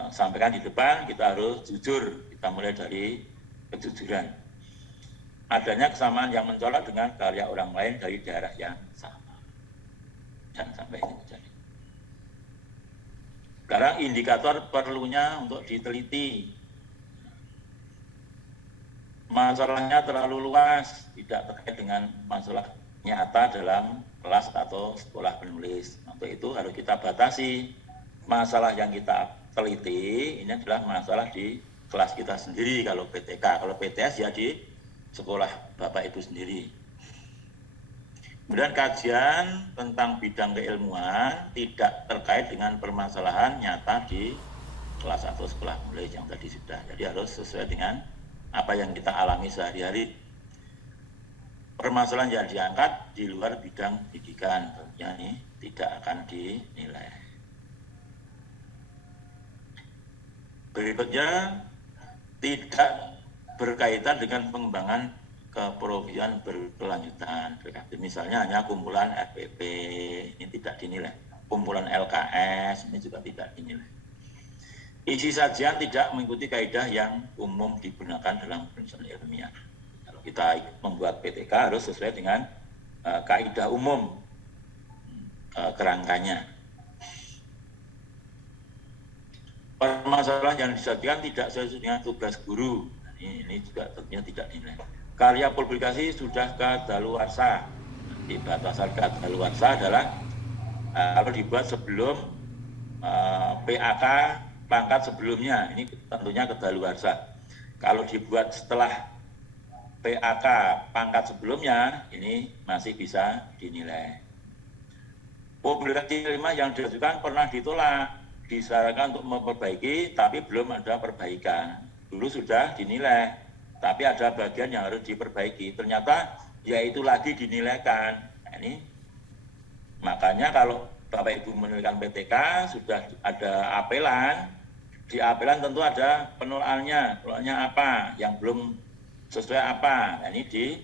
sampaikan di depan, kita harus jujur, kita mulai dari kejujuran. Adanya kesamaan yang mencolok dengan karya orang lain dari daerah yang sama. Jangan sampai ini terjadi. Sekarang indikator perlunya untuk diteliti. Masalahnya terlalu luas, tidak terkait dengan masalah nyata dalam kelas atau sekolah penulis. Untuk itu harus kita batasi. Masalah yang kita teliti ini adalah masalah di kelas kita sendiri kalau PTK. Kalau PTS ya di sekolah Bapak Ibu sendiri. Kemudian kajian tentang bidang keilmuan tidak terkait dengan permasalahan nyata di kelas atau sekolah penulis yang tadi sudah. Jadi harus sesuai dengan apa yang kita alami sehari-hari. Permasalahan yang diangkat di luar bidang pendidikan tentunya ini tidak akan dinilai. Berikutnya, tidak berkaitan dengan pengembangan keprofesian berkelanjutan. Misalnya hanya kumpulan FPP, ini tidak dinilai. Kumpulan LKS, ini juga tidak dinilai. Isi sajian tidak mengikuti kaidah yang umum digunakan dalam penulisan ilmiah. Kalau kita membuat PTK harus sesuai dengan kaidah umum kerangkanya. Permasalahan yang disajikan tidak sesuai dengan tugas guru. Ini juga tentunya tidak dinilai. Karya publikasi sudah kadaluarsa. Di batasan kadaluarsa adalah kalau dibuat sebelum PAK pangkat sebelumnya, ini tentunya kadaluarsa. Kalau dibuat setelah PAK pangkat sebelumnya, ini masih bisa dinilai. Publikasi ilmiah yang diajukan pernah ditolak, disarankan untuk memperbaiki, tapi belum ada perbaikan. Dulu sudah dinilai, tapi ada bagian yang harus diperbaiki. Ternyata ya itu lagi dinilaikan. Nah, ini makanya kalau Bapak Ibu menelitikan PTK sudah ada apelan, di apelan tentu ada penolakannya. Penolakannya apa? Yang belum sesuai apa? Nah, ini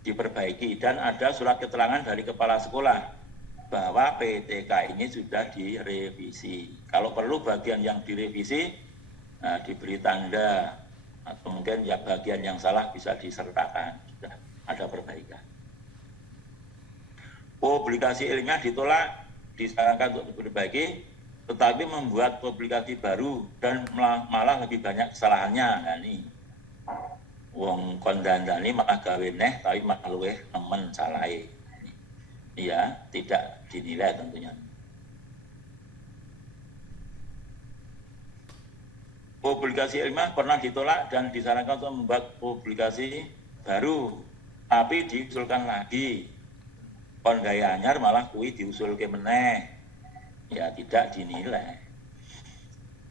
diperbaiki dan ada surat keterangan dari kepala sekolah bahwa PTK ini sudah direvisi. Kalau perlu bagian yang direvisi diberi tanda, atau mungkin ya bagian yang salah bisa disertakan, sudah ada perbaikan. Publikasi ilmiah ditolak, disarankan untuk diperbaiki, tetapi membuat publikasi baru dan malah lebih banyak kesalahannya. Nah ini, wong kondandani malah gawe neh, tapi malah luweh nemen salahé. Iya, tidak dinilai tentunya. publikasi ilmiah pernah ditolak dan disarankan untuk membuat publikasi baru, tapi diusulkan lagi. Kon gaya anyar malah kuwi diusulke meneh. Ya tidak dinilai.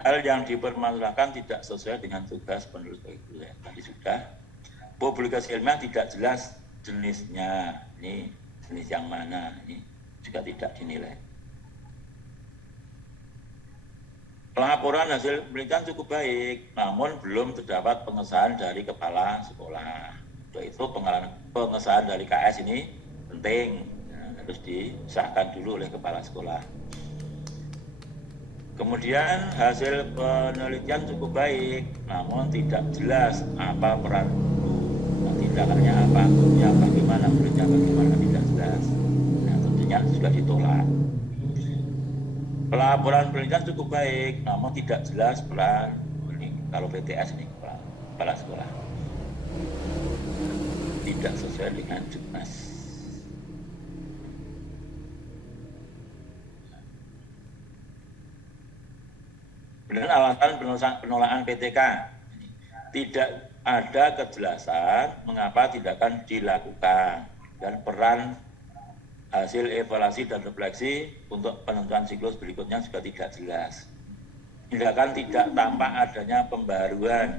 Hal yang dipermasalahkan tidak sesuai dengan tugas penulis reguler. Tadi sudah. Publikasi ilmiah tidak jelas jenisnya. Ini jenis yang mana? Ini juga tidak dinilai. Laporan hasil penelitian cukup baik, namun belum terdapat pengesahan dari kepala sekolah. Untuk itu pengesahan dari KS ini penting, harus disahkan dulu oleh kepala sekolah. Kemudian hasil penelitian cukup baik, namun tidak jelas apa peran guru, tindakannya apa, gurunya bagaimana, muridnya bagaimana, tidak jelas. Nah, tentunya juga ditolak. Pelaporan penelitian cukup baik, namun tidak jelas peran ini kalau PTS ini kepala sekolah. Tidak sesuai dengan jurnas. Dan alasan penolakan PTK, tidak ada kejelasan mengapa tindakan dilakukan dan peran hasil evaluasi dan refleksi untuk penentuan siklus berikutnya juga tidak jelas. Tindakan tidak tampak adanya pembaruan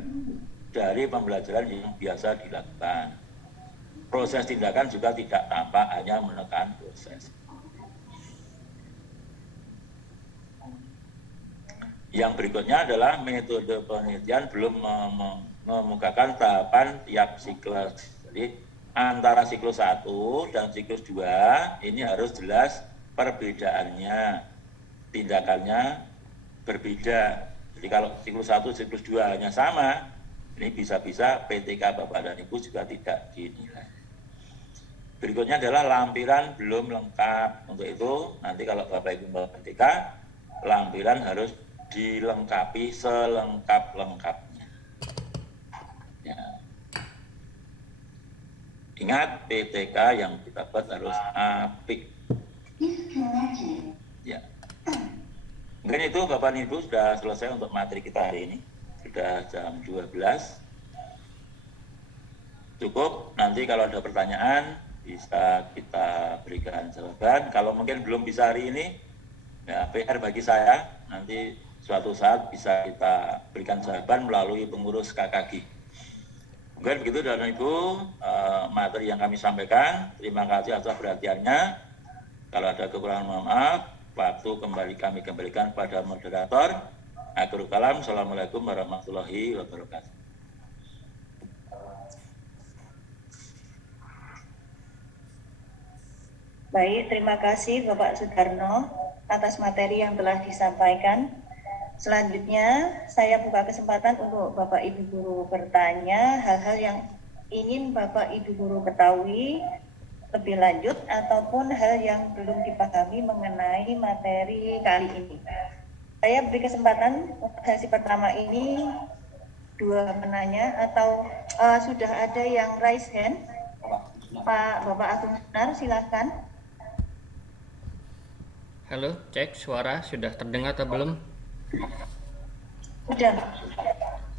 dari pembelajaran yang biasa dilakukan. Proses tindakan juga tidak tampak, hanya menekan proses. Yang berikutnya adalah metode penelitian belum mengemukakan tahapan tiap siklus. Jadi antara siklus 1 dan siklus 2 ini harus jelas perbedaannya, tindakannya berbeda. Jadi kalau siklus 1, siklus 2 hanya sama, ini bisa-bisa PTK Bapak dan Ibu juga tidak dinilai. Berikutnya adalah lampiran belum lengkap. Untuk itu nanti kalau Bapak Ibu membuat PTK, lampiran harus dilengkapi selengkap-lengkapnya. Ya. Ingat, PTK yang kita buat harus apik. Ya. Mungkin itu Bapak dan Ibu sudah selesai untuk materi kita hari ini. Sudah jam 12. Cukup, nanti kalau ada pertanyaan bisa kita berikan jawaban. Kalau mungkin belum bisa hari ini, ya PR bagi saya, nanti suatu saat bisa kita berikan jawaban melalui pengurus KKG. Mungkin begitu dan Ibu materi yang kami sampaikan. Terima kasih atas perhatiannya. Kalau ada kekurangan mohon maaf. Waktu kembali kami kembalikan pada moderator. Akhirul kalam. Assalamualaikum warahmatullahi wabarakatuh. Baik, terima kasih Bapak Sudarno atas materi yang telah disampaikan. Selanjutnya, saya buka kesempatan untuk Bapak Ibu Guru bertanya hal-hal yang ingin Bapak Ibu Guru ketahui lebih lanjut ataupun hal yang belum dipahami mengenai materi kali ini. Saya beri kesempatan untuk sesi pertama ini 2 penanya atau sudah ada yang raise hand. Bapak Agung Sunar, silakan. Halo, cek suara sudah terdengar atau belum? Sudah.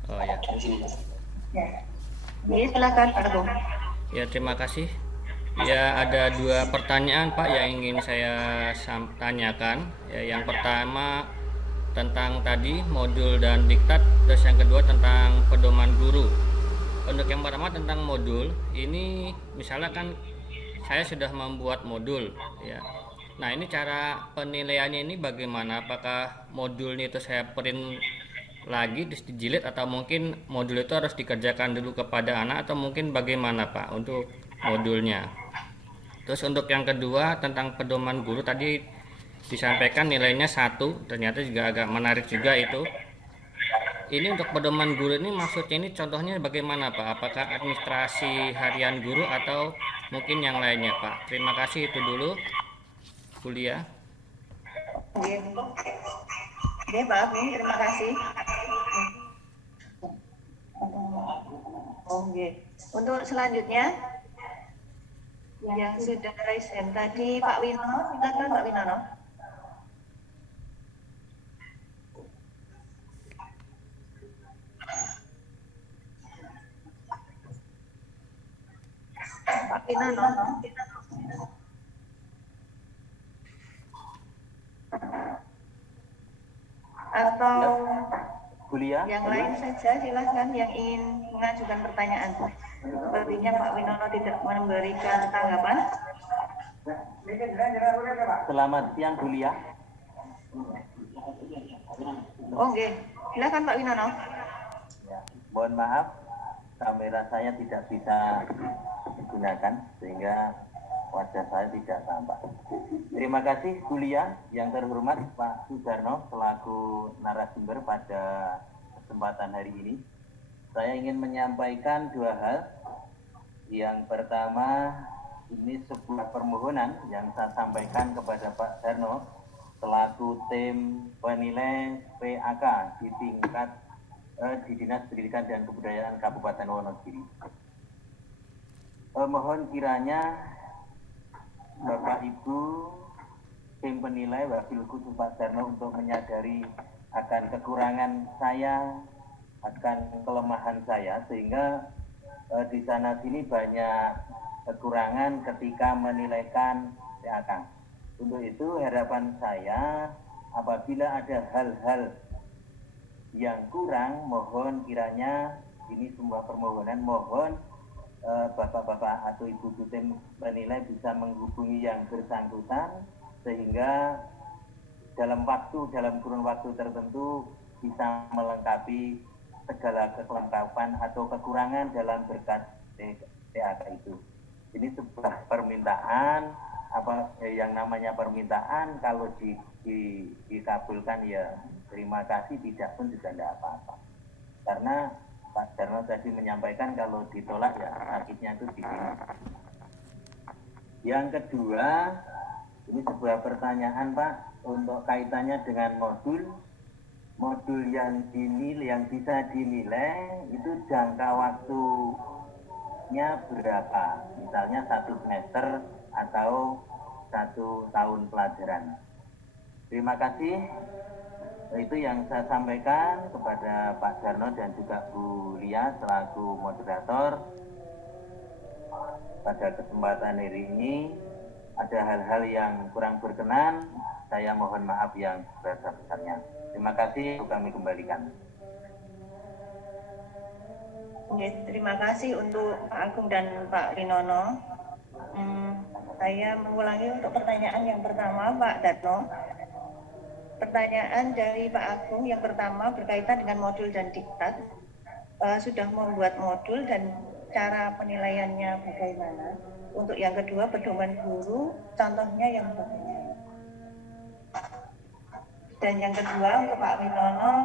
Oh ya. Ya. Jadi silakan Pak Agung. Ya, terima kasih. Ya, ada 2 pertanyaan Pak yang ingin saya tanyakan. Ya, yang pertama tentang tadi modul dan diktat, terus yang kedua tentang pedoman guru. Untuk yang pertama tentang modul, ini misalnya kan saya sudah membuat modul, ya. Nah, ini cara penilaiannya ini bagaimana? Apakah modulnya itu saya print lagi terus dijilid atau mungkin modul itu harus dikerjakan dulu kepada anak atau mungkin bagaimana Pak untuk modulnya? Terus untuk yang kedua tentang pedoman guru tadi disampaikan nilainya 1, ternyata juga agak menarik juga itu. Ini untuk pedoman guru ini maksudnya ini contohnya bagaimana Pak? Apakah administrasi harian guru atau mungkin yang lainnya Pak? Terima kasih, itu dulu kuliah. Oke, Pak Agung, terima kasih. Oke. Untuk selanjutnya yang sudah raise hand tadi Pak Winono, silakan Pak Winono. Winono. Atau Kuliah. yang lain saja silahkan yang ingin mengajukan pertanyaan. Sepertinya Pak Winono tidak memberikan tanggapan. Selamat siang kuliah. Oh, oke. Silakan Pak Winono. Ya, mohon maaf, kamera saya tidak bisa digunakan sehingga wajah saya tidak tampak. Terima kasih kuliah yang terhormat Pak Sudarno selaku narasumber pada kesempatan hari ini. Saya ingin menyampaikan dua hal. Yang pertama, ini sebuah permohonan yang saya sampaikan kepada Pak Darno selaku tim penilai PAK di tingkat di Dinas Pendidikan dan Kebudayaan Kabupaten Wonogiri. Mohon kiranya Bapak Ibu tim penilai Wakil Khusus Pak Darno untuk menyadari akan kekurangan saya, akan kelemahan saya, sehingga di sana sini banyak kekurangan ketika menilaikan PAK. Untuk itu harapan saya apabila ada hal-hal yang kurang, mohon kiranya ini sebuah permohonan, mohon Bapak-bapak atau Ibu tim penilai bisa menghubungi yang bersangkutan sehingga dalam kurun waktu tertentu bisa melengkapi segala kelengkapan atau kekurangan dalam berkas PAK itu. Ini sebuah permintaan, yang namanya permintaan kalau dikabulkan ya terima kasih, tidak pun juga tidak apa-apa. Karena Pak Darno tadi menyampaikan kalau ditolak ya sakitnya itu di sini. Yang kedua, ini sebuah pertanyaan Pak untuk kaitannya dengan modul yang bisa dinilai itu jangka waktunya berapa? Misalnya 1 semester atau 1 tahun pelajaran. Terima kasih. Itu yang saya sampaikan kepada Pak Darno dan juga Bu Lia selaku moderator. Pada kesempatan hari ini ada hal-hal yang kurang berkenan, saya mohon maaf yang sebesar-besarnya. Terima kasih, kami kembalikan. Oke, terima kasih untuk Pak Agung dan Pak Winono. Saya mengulangi untuk pertanyaan yang pertama Pak Darno. Pertanyaan dari Pak Agung yang pertama berkaitan dengan modul dan diktat. Sudah membuat modul dan cara penilaiannya bagaimana? Untuk yang kedua, pedoman guru, contohnya yang bagaimana? Dan yang kedua untuk Pak Winono,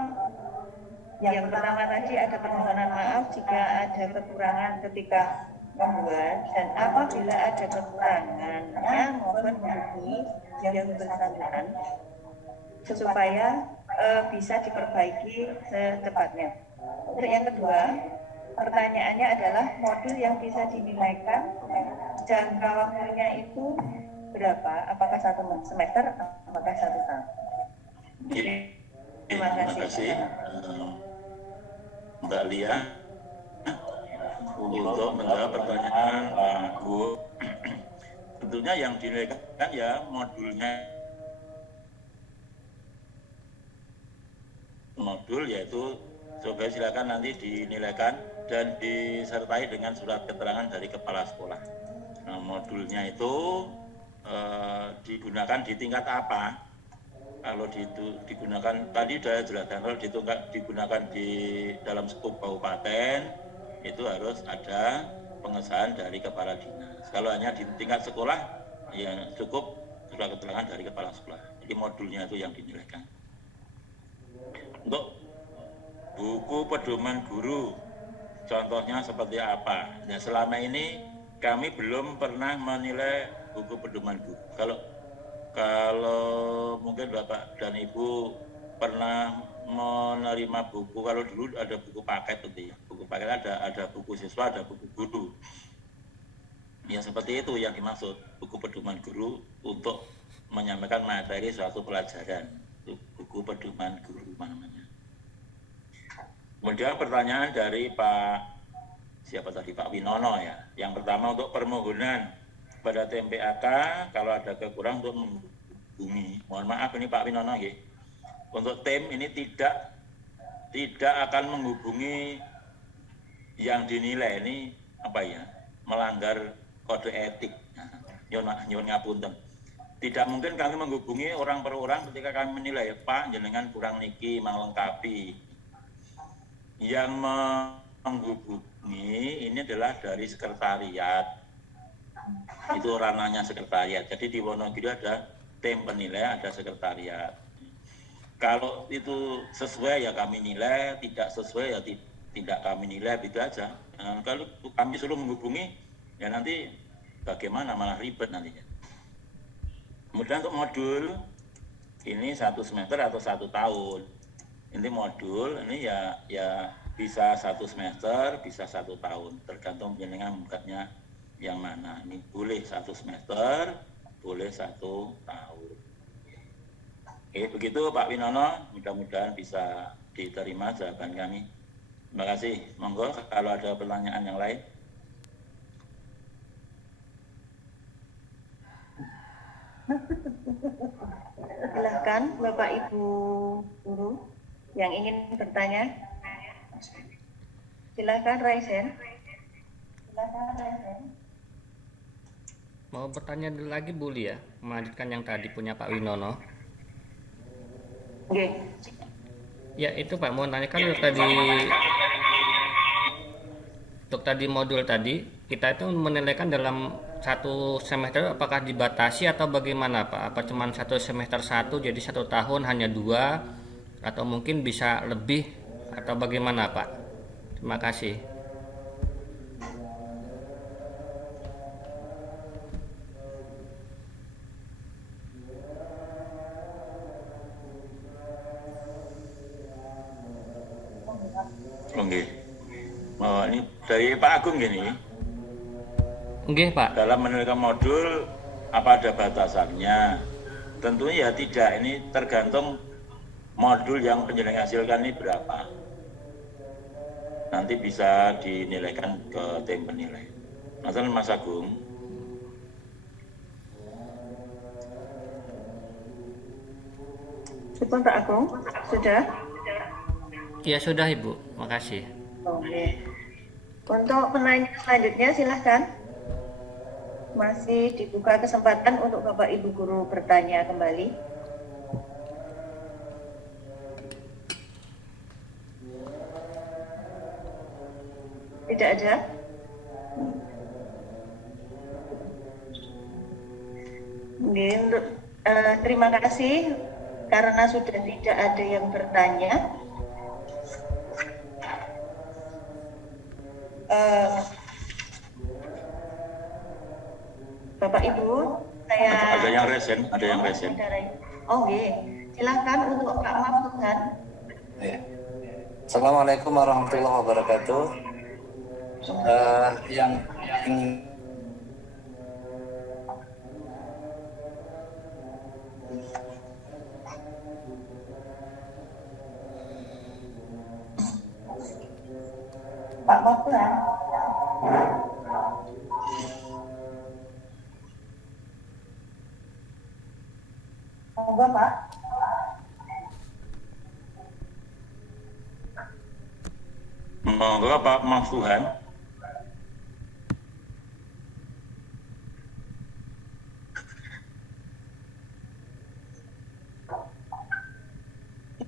yang pertama tadi ada permohonan maaf jika ada kekurangan ketika membuat, dan apabila ada kekurangannya mohon menghubungi yang bersangkutan supaya bisa diperbaiki secepatnya. Untuk yang kedua, pertanyaannya adalah modul yang bisa dinilaikan jangka waktunya itu berapa? Apakah 1 semester? Apakah 1 tahun? Terima kasih. Mbak Lia untuk menjawab pertanyaan Pak Bu. Tentunya yang dinilaikan ya modul yaitu coba silakan nanti dinilaikan dan disertai dengan surat keterangan dari kepala sekolah. Nah, modulnya itu digunakan di tingkat apa? Kalau digunakan tadi sudah jelaskan, kalau digunakan di dalam skup kabupaten itu harus ada pengesahan dari kepala dinas. Kalau hanya di tingkat sekolah ya cukup surat keterangan dari kepala sekolah. Jadi modulnya itu yang dinilaikan. Untuk buku pedoman guru, contohnya seperti apa? Nah, selama ini kami belum pernah menilai buku pedoman guru. Kalau mungkin Bapak dan Ibu pernah menerima buku, kalau dulu ada buku paket gitu ya. Buku paket ada buku siswa, ada buku guru. Ya seperti itu yang dimaksud buku pedoman guru untuk menyampaikan materi suatu pelajaran. Itu buku pedoman guru namanya. Kemudian pertanyaan dari Pak siapa tadi, Pak Winono ya. Yang pertama untuk permohonan pada TMPAK kalau ada kekurangan untuk menghubungi. Mohon maaf ini Pak Winono ya. Untuk tim ini tidak akan menghubungi yang dinilai ini apa ya, melanggar kode etik. Nyuwun ngapunten. Tidak mungkin kami menghubungi orang per orang ketika kami menilai, Pak jenengan kurang niki melengkapi. Yang menghubungi ini adalah dari sekretariat. Itu ranahnya sekretariat. Jadi di Wonogiri ada tim penilai, ada sekretariat. Kalau itu sesuai ya kami nilai, tidak sesuai ya tidak kami nilai, begitu aja. Kalau kami suruh menghubungi, ya nanti bagaimana, malah ribet nantinya. Kemudian untuk modul, ini 1 semester atau 1 tahun. Ini modul, ini ya bisa 1 semester, bisa 1 tahun. Tergantung jenengan bukannya yang mana. Ini boleh 1 semester, boleh 1 tahun. Oke, begitu Pak Winono, mudah-mudahan bisa diterima jawaban kami. Terima kasih. Monggo kalau ada pertanyaan yang lain. Silahkan Bapak Ibu guru yang ingin bertanya. Silahkan Raisen. Mau bertanya lagi Bu Lia, melanjutkan yang tadi punya Pak Winono. Oke. Ya itu Pak, mau nanyakan untuk tadi modul tadi, kita itu menilaikan dalam 1 semester apakah dibatasi atau bagaimana Pak? Apa cuma 1 semester 1 jadi 1 tahun hanya 2 atau mungkin bisa lebih atau bagaimana Pak? Terima kasih. Oke. Oh, ini dari Pak Agung gini. Oke Pak. Dalam menentukan modul apa ada batasannya? Tentunya ya tidak. Ini tergantung modul yang penjenengan hasilkan ini berapa. Nanti bisa dinilaikan ke tim penilai. Mas Agung. Syukur Pak Agung, sudah? Ya sudah Ibu, makasih. Oke. Untuk penanya selanjutnya silahkan. Masih dibuka kesempatan untuk Bapak Ibu guru bertanya kembali. Tidak ada? Oke, terima kasih karena sudah tidak ada yang bertanya. Bapak Ibu, saya Ada yang resen. Oh, silakan untuk Pak Maftuhan. Ya. Assalamualaikum warahmatullahi wabarakatuh. Yang ingin Pak Maftuhan. Monggo Pak. Monggo Pak Maftuhan.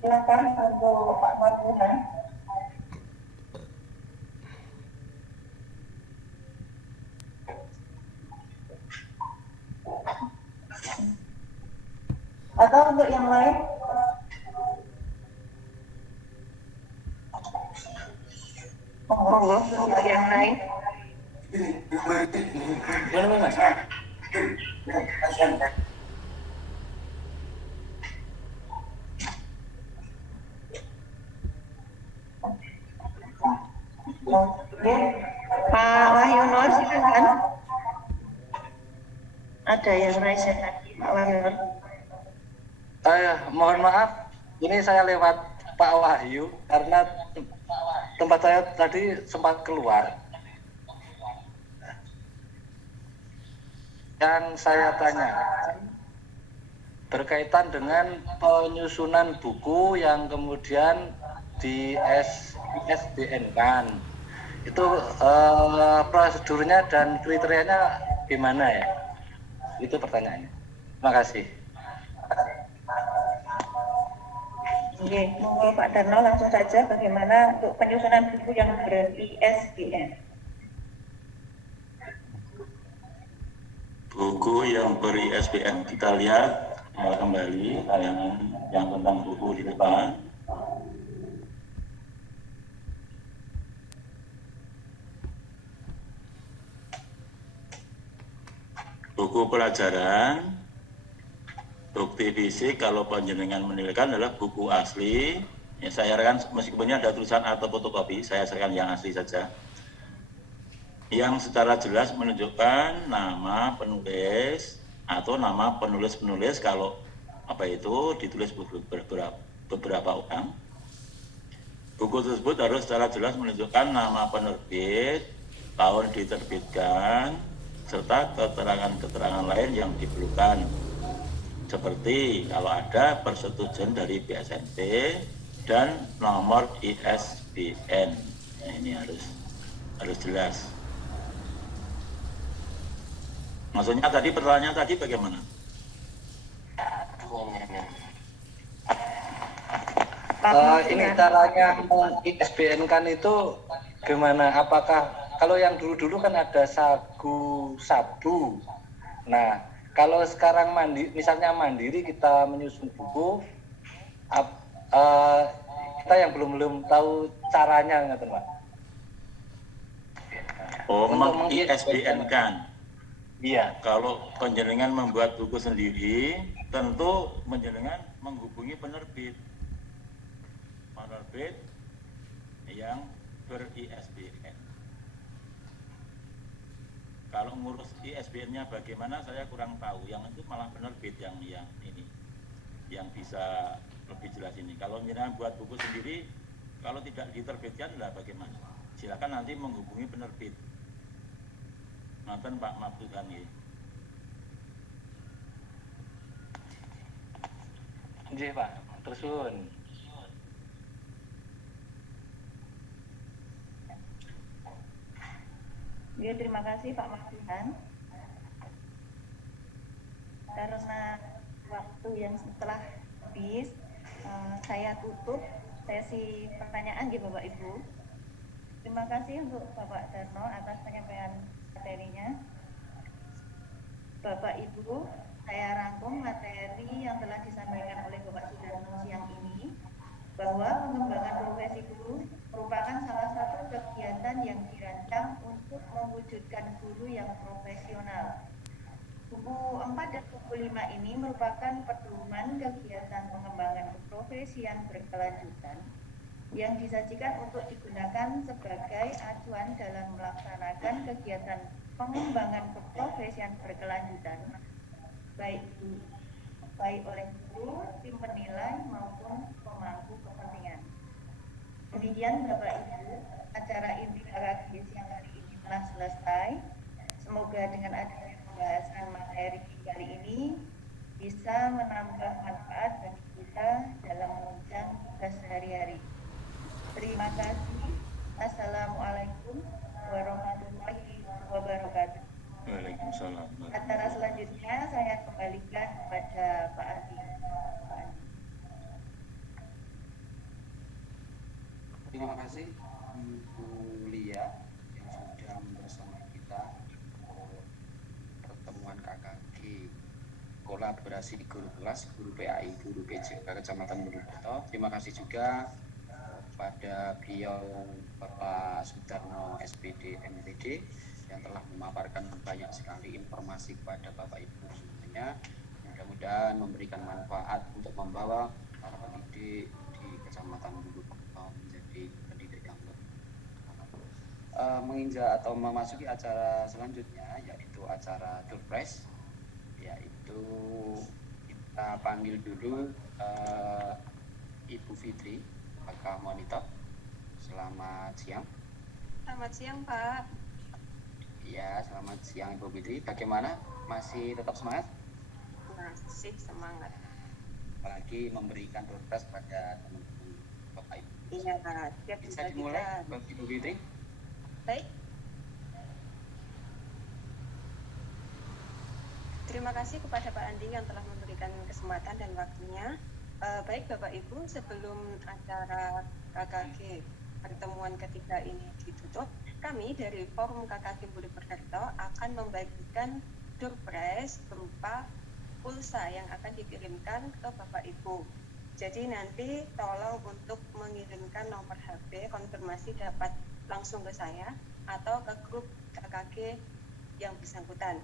Silakan untuk Pak Maftuhan. Atau untuk yang lain? Monggo untuk yang lain. Pak Wahyono silakan. Ada yang raise lagi Pak Wahyono. mohon maaf, ini saya lewat Pak Wahyu karena tempat saya tadi sempat keluar. Yang saya tanya berkaitan dengan penyusunan buku yang kemudian di ISBN kan. Itu prosedurnya dan kriterianya gimana ya? Itu pertanyaannya. Terima kasih. Oke, monggo Pak Darno langsung saja bagaimana untuk penyusunan buku yang ber-ISBN. Buku yang ber-ISBN, kita lihat kembali tayangan yang tentang buku di depan. Buku pelajaran, bukti fisik kalau panjenengan menilaikan adalah buku asli. Ya, saya sarankan meskipun ada tulisan atau fotokopi, saya sarankan yang asli saja. Yang secara jelas menunjukkan nama penulis atau nama penulis-penulis kalau apa itu ditulis beberapa orang. Buku tersebut harus secara jelas menunjukkan nama penerbit, tahun diterbitkan, serta keterangan-keterangan lain yang diperlukan. Seperti kalau ada persetujuan dari BSNP dan nomor ISBN. Nah, ini harus jelas. Maksudnya tadi pertanyaan tadi bagaimana? Ini caranya ISBN kan itu gimana? Apakah kalau yang dulu-dulu kan ada sagu sabu. Nah, kalau sekarang misalnya mandiri kita menyusun buku, kita yang belum tahu caranya, nggak Pak? Oh, meng-ISBN kan? Iya. Kalau panjenengan membuat buku sendiri, tentu panjenengan menghubungi penerbit yang ber-ISBN. Kalau ngurus ISBN-nya bagaimana saya kurang tahu. Yang itu malah penerbit yang ini, yang bisa lebih jelas ini. Kalau panjenengan buat buku sendiri, kalau tidak diterbitkan lah bagaimana? Silakan nanti menghubungi penerbit. Mantan Pak Mabtuhan ya. Nggih, Pak. Tersun. Ya, terima kasih Pak Mabtuhan. Karena waktu yang setelah habis, saya tutup sesi pertanyaan gitu Bapak Ibu. Terima kasih untuk Bapak Darno atas penyampaian materinya. Bapak Ibu, saya rangkum materi yang telah disampaikan oleh Bapak Sudarno siang ini, bahwa pengembangan profesi guru merupakan salah satu kegiatan yang dirancang untuk mewujudkan guru yang profesional. Buku 4 dan buku 5 ini merupakan pedoman kegiatan pengembangan keprofesian berkelanjutan yang disajikan untuk digunakan sebagai acuan dalam melaksanakan kegiatan pengembangan keprofesian berkelanjutan baik oleh guru, tim penilai maupun pemangku kepentingan. Demikian Bapak Ibu, acara inti akademis yang hari ini telah selesai. Semoga dengan adanya pembahasan materi kali ini bisa menambah manfaat bagi kita dalam menunjang tugas sehari-hari. Terima kasih. Assalamualaikum warahmatullahi wabarakatuh. Waalaikumsalam. Acara selanjutnya saya kembalikan kepada Pak Adi. Terima kasih Bu Lia yang sudah bersama kita pertemuan KKG kolaborasi guru kelas, guru PAI, guru PJK Kecamatan Mojokerto. Terima kasih juga pada beliau Bapak Sudarno SPD MPD yang telah memaparkan banyak sekali informasi kepada Bapak Ibu semuanya. Mudah-mudahan memberikan manfaat untuk membawa para pendidik di Kecamatan Mojokerto menjadi pendidik yang menginjak atau memasuki acara selanjutnya, yaitu acara Durpres, yaitu kita panggil dulu Ibu Fitri Pak Monitor. Selamat siang. Selamat siang Pak. Ya, selamat siang Ibu Fitri. Bagaimana Masih tetap semangat? Masih semangat. Apalagi memberikan door prize pada teman-teman Bapak Ibu. Iya, siap Bisa dimulai, Ibu Fitri? Baik. Terima kasih kepada Pak Andi yang telah memberikan kesempatan dan waktunya. Baik Bapak Ibu, sebelum acara KKG pertemuan ketiga ini ditutup, kami dari Forum KKG Budi Purkerto akan membagikan door prize berupa pulsa yang akan dikirimkan ke Bapak Ibu. Jadi nanti tolong untuk mengirimkan nomor HP konfirmasi dapat langsung ke saya atau ke grup KKG yang bersangkutan.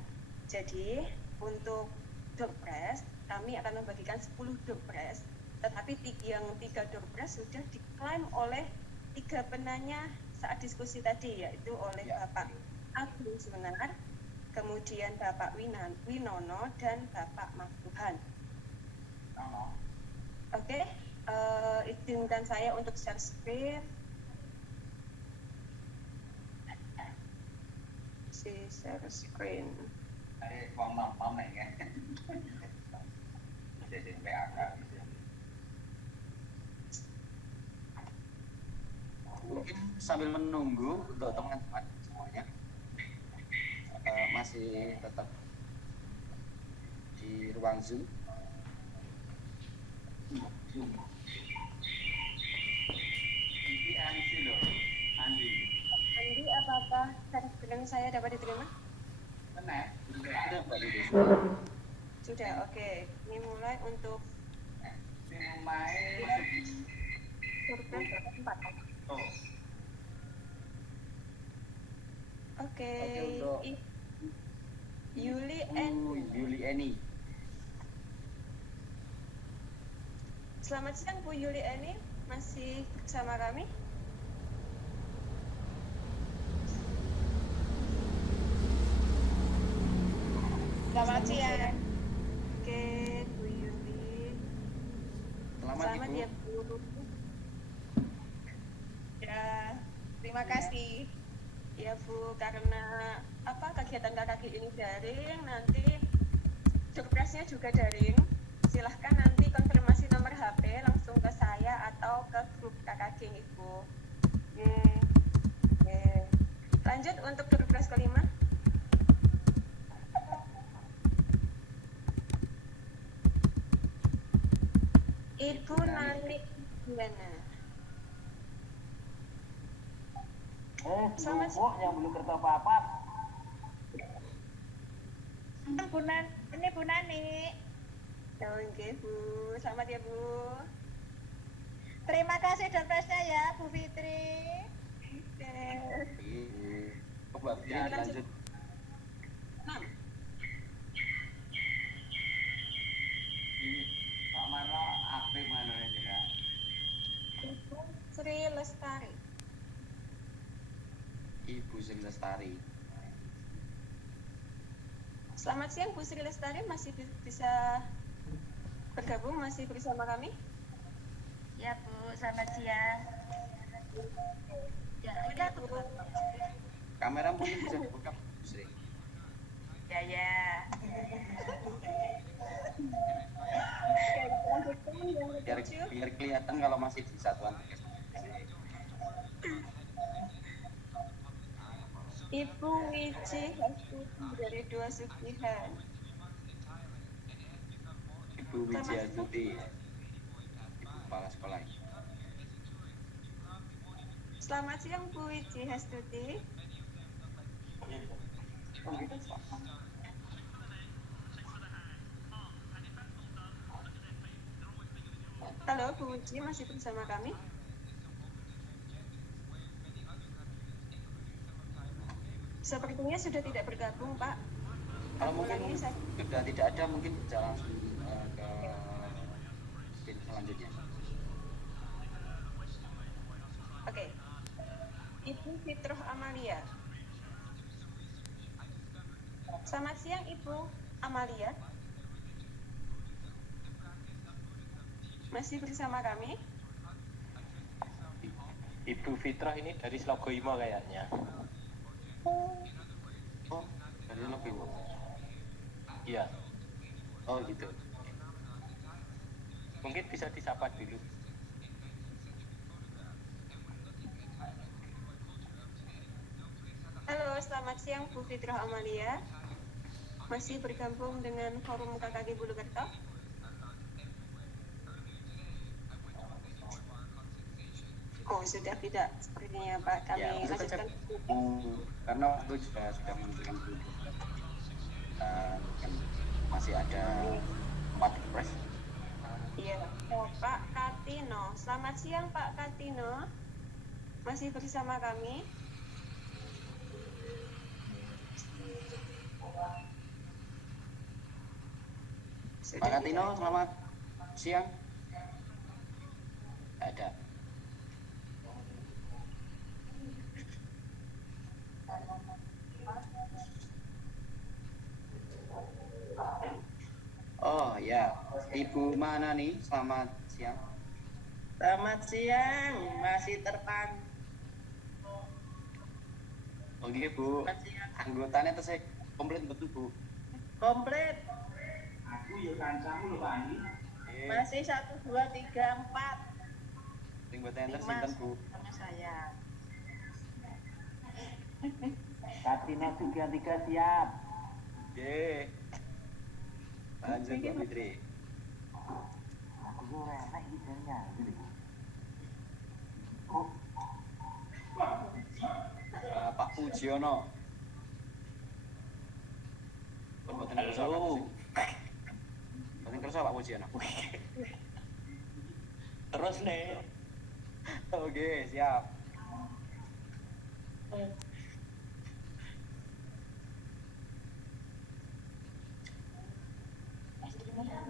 Jadi untuk door prize kami akan membagikan 10 door prize, tetapi yang 3 door prize sudah diklaim oleh 3 penanya saat diskusi tadi, yaitu oleh Bapak Agung Semenar, kemudian Bapak Winono, dan Bapak Maftuhan. Oke, izinkan saya untuk share screen. Share screen. Mungkin sambil menunggu untuk teman-teman semuanya masih tetap di ruang Zoom. Andi, apakah share screen saya dapat diterima? Sudah, oke. Ini mulai untuk surprise 4. Oke. Yuli Eni. Selamat siang Bu Yuli Eni, masih bersama kami? Selamat siang. Oke, Bu Yuli. Selamat ya Ibu. Bu. Ya, terima kasih. Ya Bu, karena kegiatan KKG ini daring, nanti surprise-nya juga daring. Silahkan nanti konfirmasi nomor HP langsung ke saya atau ke grup KKG Ibu. Oke. Lanjut untuk surprise kelima. Ibu Nani Diana. Selamat siang yang belum kerja apa-apa. Ini Bu Nani. Oke Bu, selamat ya Bu. Terima kasih door prize-nya ya Bu Fitri. Coba lanjut. 6. Ini Pak Marno aktif mana ini ya? Ibu Sri Lestari. Ibu Sri Lestari. Selamat siang Bu Sri Lestari, masih bisa bergabung, masih bersama kami? Ya Bu, selamat siang. Ya, enggak Bu. Kamera mungkin bisa dibuka Bu Sri. Ya. Biar kelihatan kalau masih di satuan tugas. Ibu Wiji Hastuti dari 2 Sugihan. Ibu Wiji Hastuti, Ibu Kepala Sekolah. Selamat siang Bu Wiji Hastuti. Halo Bu Wiji, masih bersama kami? Sepertinya sudah tidak bergabung, Pak. Kalau mungkin sudah tidak ada, mungkin bisa langsung ke spin selanjutnya. Oke. Ibu Fitroh Amalia. Selamat siang Ibu Amalia. Masih bersama kami? Ibu Fitrah ini dari Slogoimo kayaknya. Oh, dari Logiwo. Iya, Oh gitu. mungkin bisa disapa dulu. Halo, selamat siang Bu Fitrah Amalia. Masih bergabung dengan Forum KKG Bulukerto. Oh, sudah tidak sepertinya Pak. Kami Ya, untuk lanjutkan. karena waktu juga sudah menentukan dulu. Kan masih ada 4 press. Iya, oh, Pak Katino. Selamat siang Pak Katino. Masih bersama kami. Pak Katino, selamat siang. Ada. Oh ya, Ibu mana nih? Selamat siang. Selamat siang, masih terpantau. Oke Bu, anggotanya tuh saya komplit betul Bu. Komplit. Aku ya kancamu lho Pak Andi. Masih 1, 2, 3, 4. Sing buat enter 5 sinten Bu? sama saya. Katina 33 siap. Oke. Lanjut Bu Fitri. Aku yo enak iki jenenge gitu. Oh, Pak Pujiono. Mboten kersa Pak. Mboten kersa Pak Pujiono. Terus nih, Oke, siap.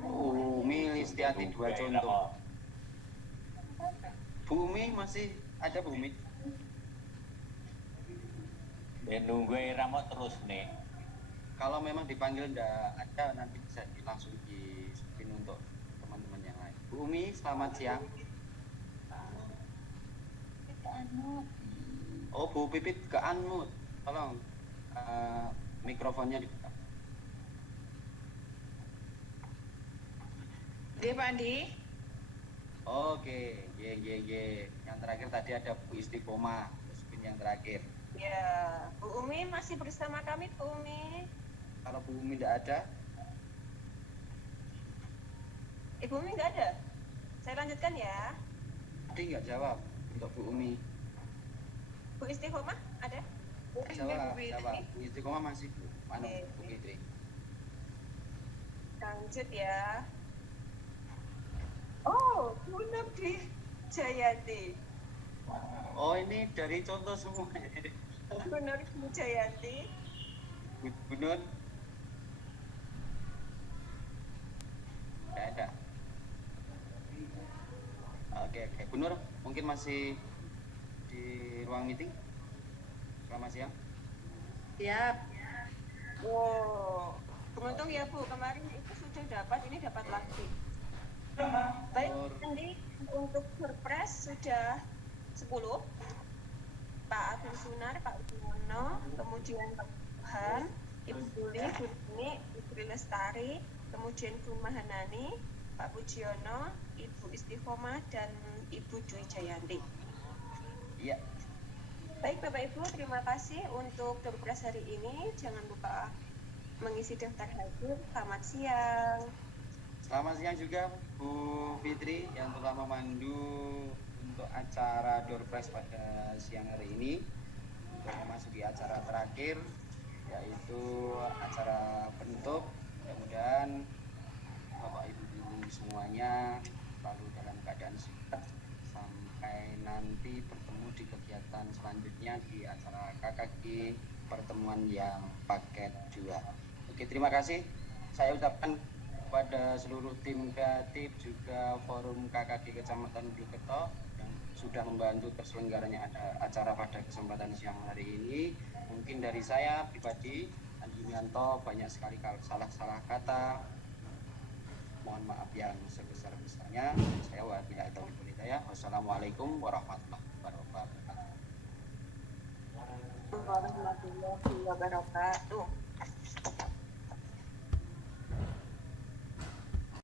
Umi Listiati 2 contoh. Bumi masih ada Bumi. nunggu Ramo terus nih. Kalau memang dipanggil nggak ada, nanti bisa langsung di-spin untuk teman-teman yang lain. Bu Umi, selamat siang. Oh, Bu Pipit ke unmute. Tolong mikrofonnya dibuka. Oke Pak Andi. Oke, ye. Yang terakhir tadi ada Bu Istiqomah, spin yang terakhir. Ya, Bu Umi masih bersama kami, Bu Umi. Kalau Bu Umi tidak ada, Ibu Umi nggak ada? Saya lanjutkan ya. tadi nggak jawab untuk Bu Umi. Bu Istiqomah ada? Jawab. Bu Istiqomah masih Bu. Mana Oke. Bu Fitri? Lanjut ya. Oh, Bu Nurdi Jayanti. Oh, ini dari contoh semua. Bu Nurdi Jayanti. Bu Nur? Nggak ada. Oke. Bu Nur, mungkin masih di ruang meeting? Selamat siang. Siap. Wow, beruntung ya Bu, kemarin itu sudah dapat, ini dapat lagi. Baik, nanti untuk surprise sudah 10. Pak Abdul Sunar, Pak Utono, kemudian Pak Tuhan, Ibu Buli, Bu Nini, Ibu Lestari, kemudian Bu Mahanani, Pak Pujiono, Ibu Istiqomah, dan Ibu Dwi Jayanti. Iya. Baik Bapak Ibu, terima kasih untuk surprise hari ini. Jangan lupa mengisi daftar hadir. Selamat siang. Selamat siang juga Bu Fitri yang telah memandu untuk acara door prize pada siang hari ini untuk memasuki acara terakhir, yaitu acara penutup. Mudah-mudahan Bapak Ibu guru semuanya selalu dalam keadaan sehat sampai nanti bertemu di kegiatan selanjutnya di acara KKG pertemuan yang paket 2. Oke, terima kasih. Saya ucapkan kepada seluruh tim kreatif juga forum KKG Kecamatan Bulukerto yang sudah membantu terselenggaranya acara pada kesempatan siang hari ini. Mungkin dari saya pribadi, Andi Mianto, banyak sekali salah kata. Mohon maaf yang sebesar-besarnya. Saya wabillahi taufiq wal hidayah. Wassalamualaikum warahmatullahi wabarakatuh. Warahmatullahi wabarakatuh.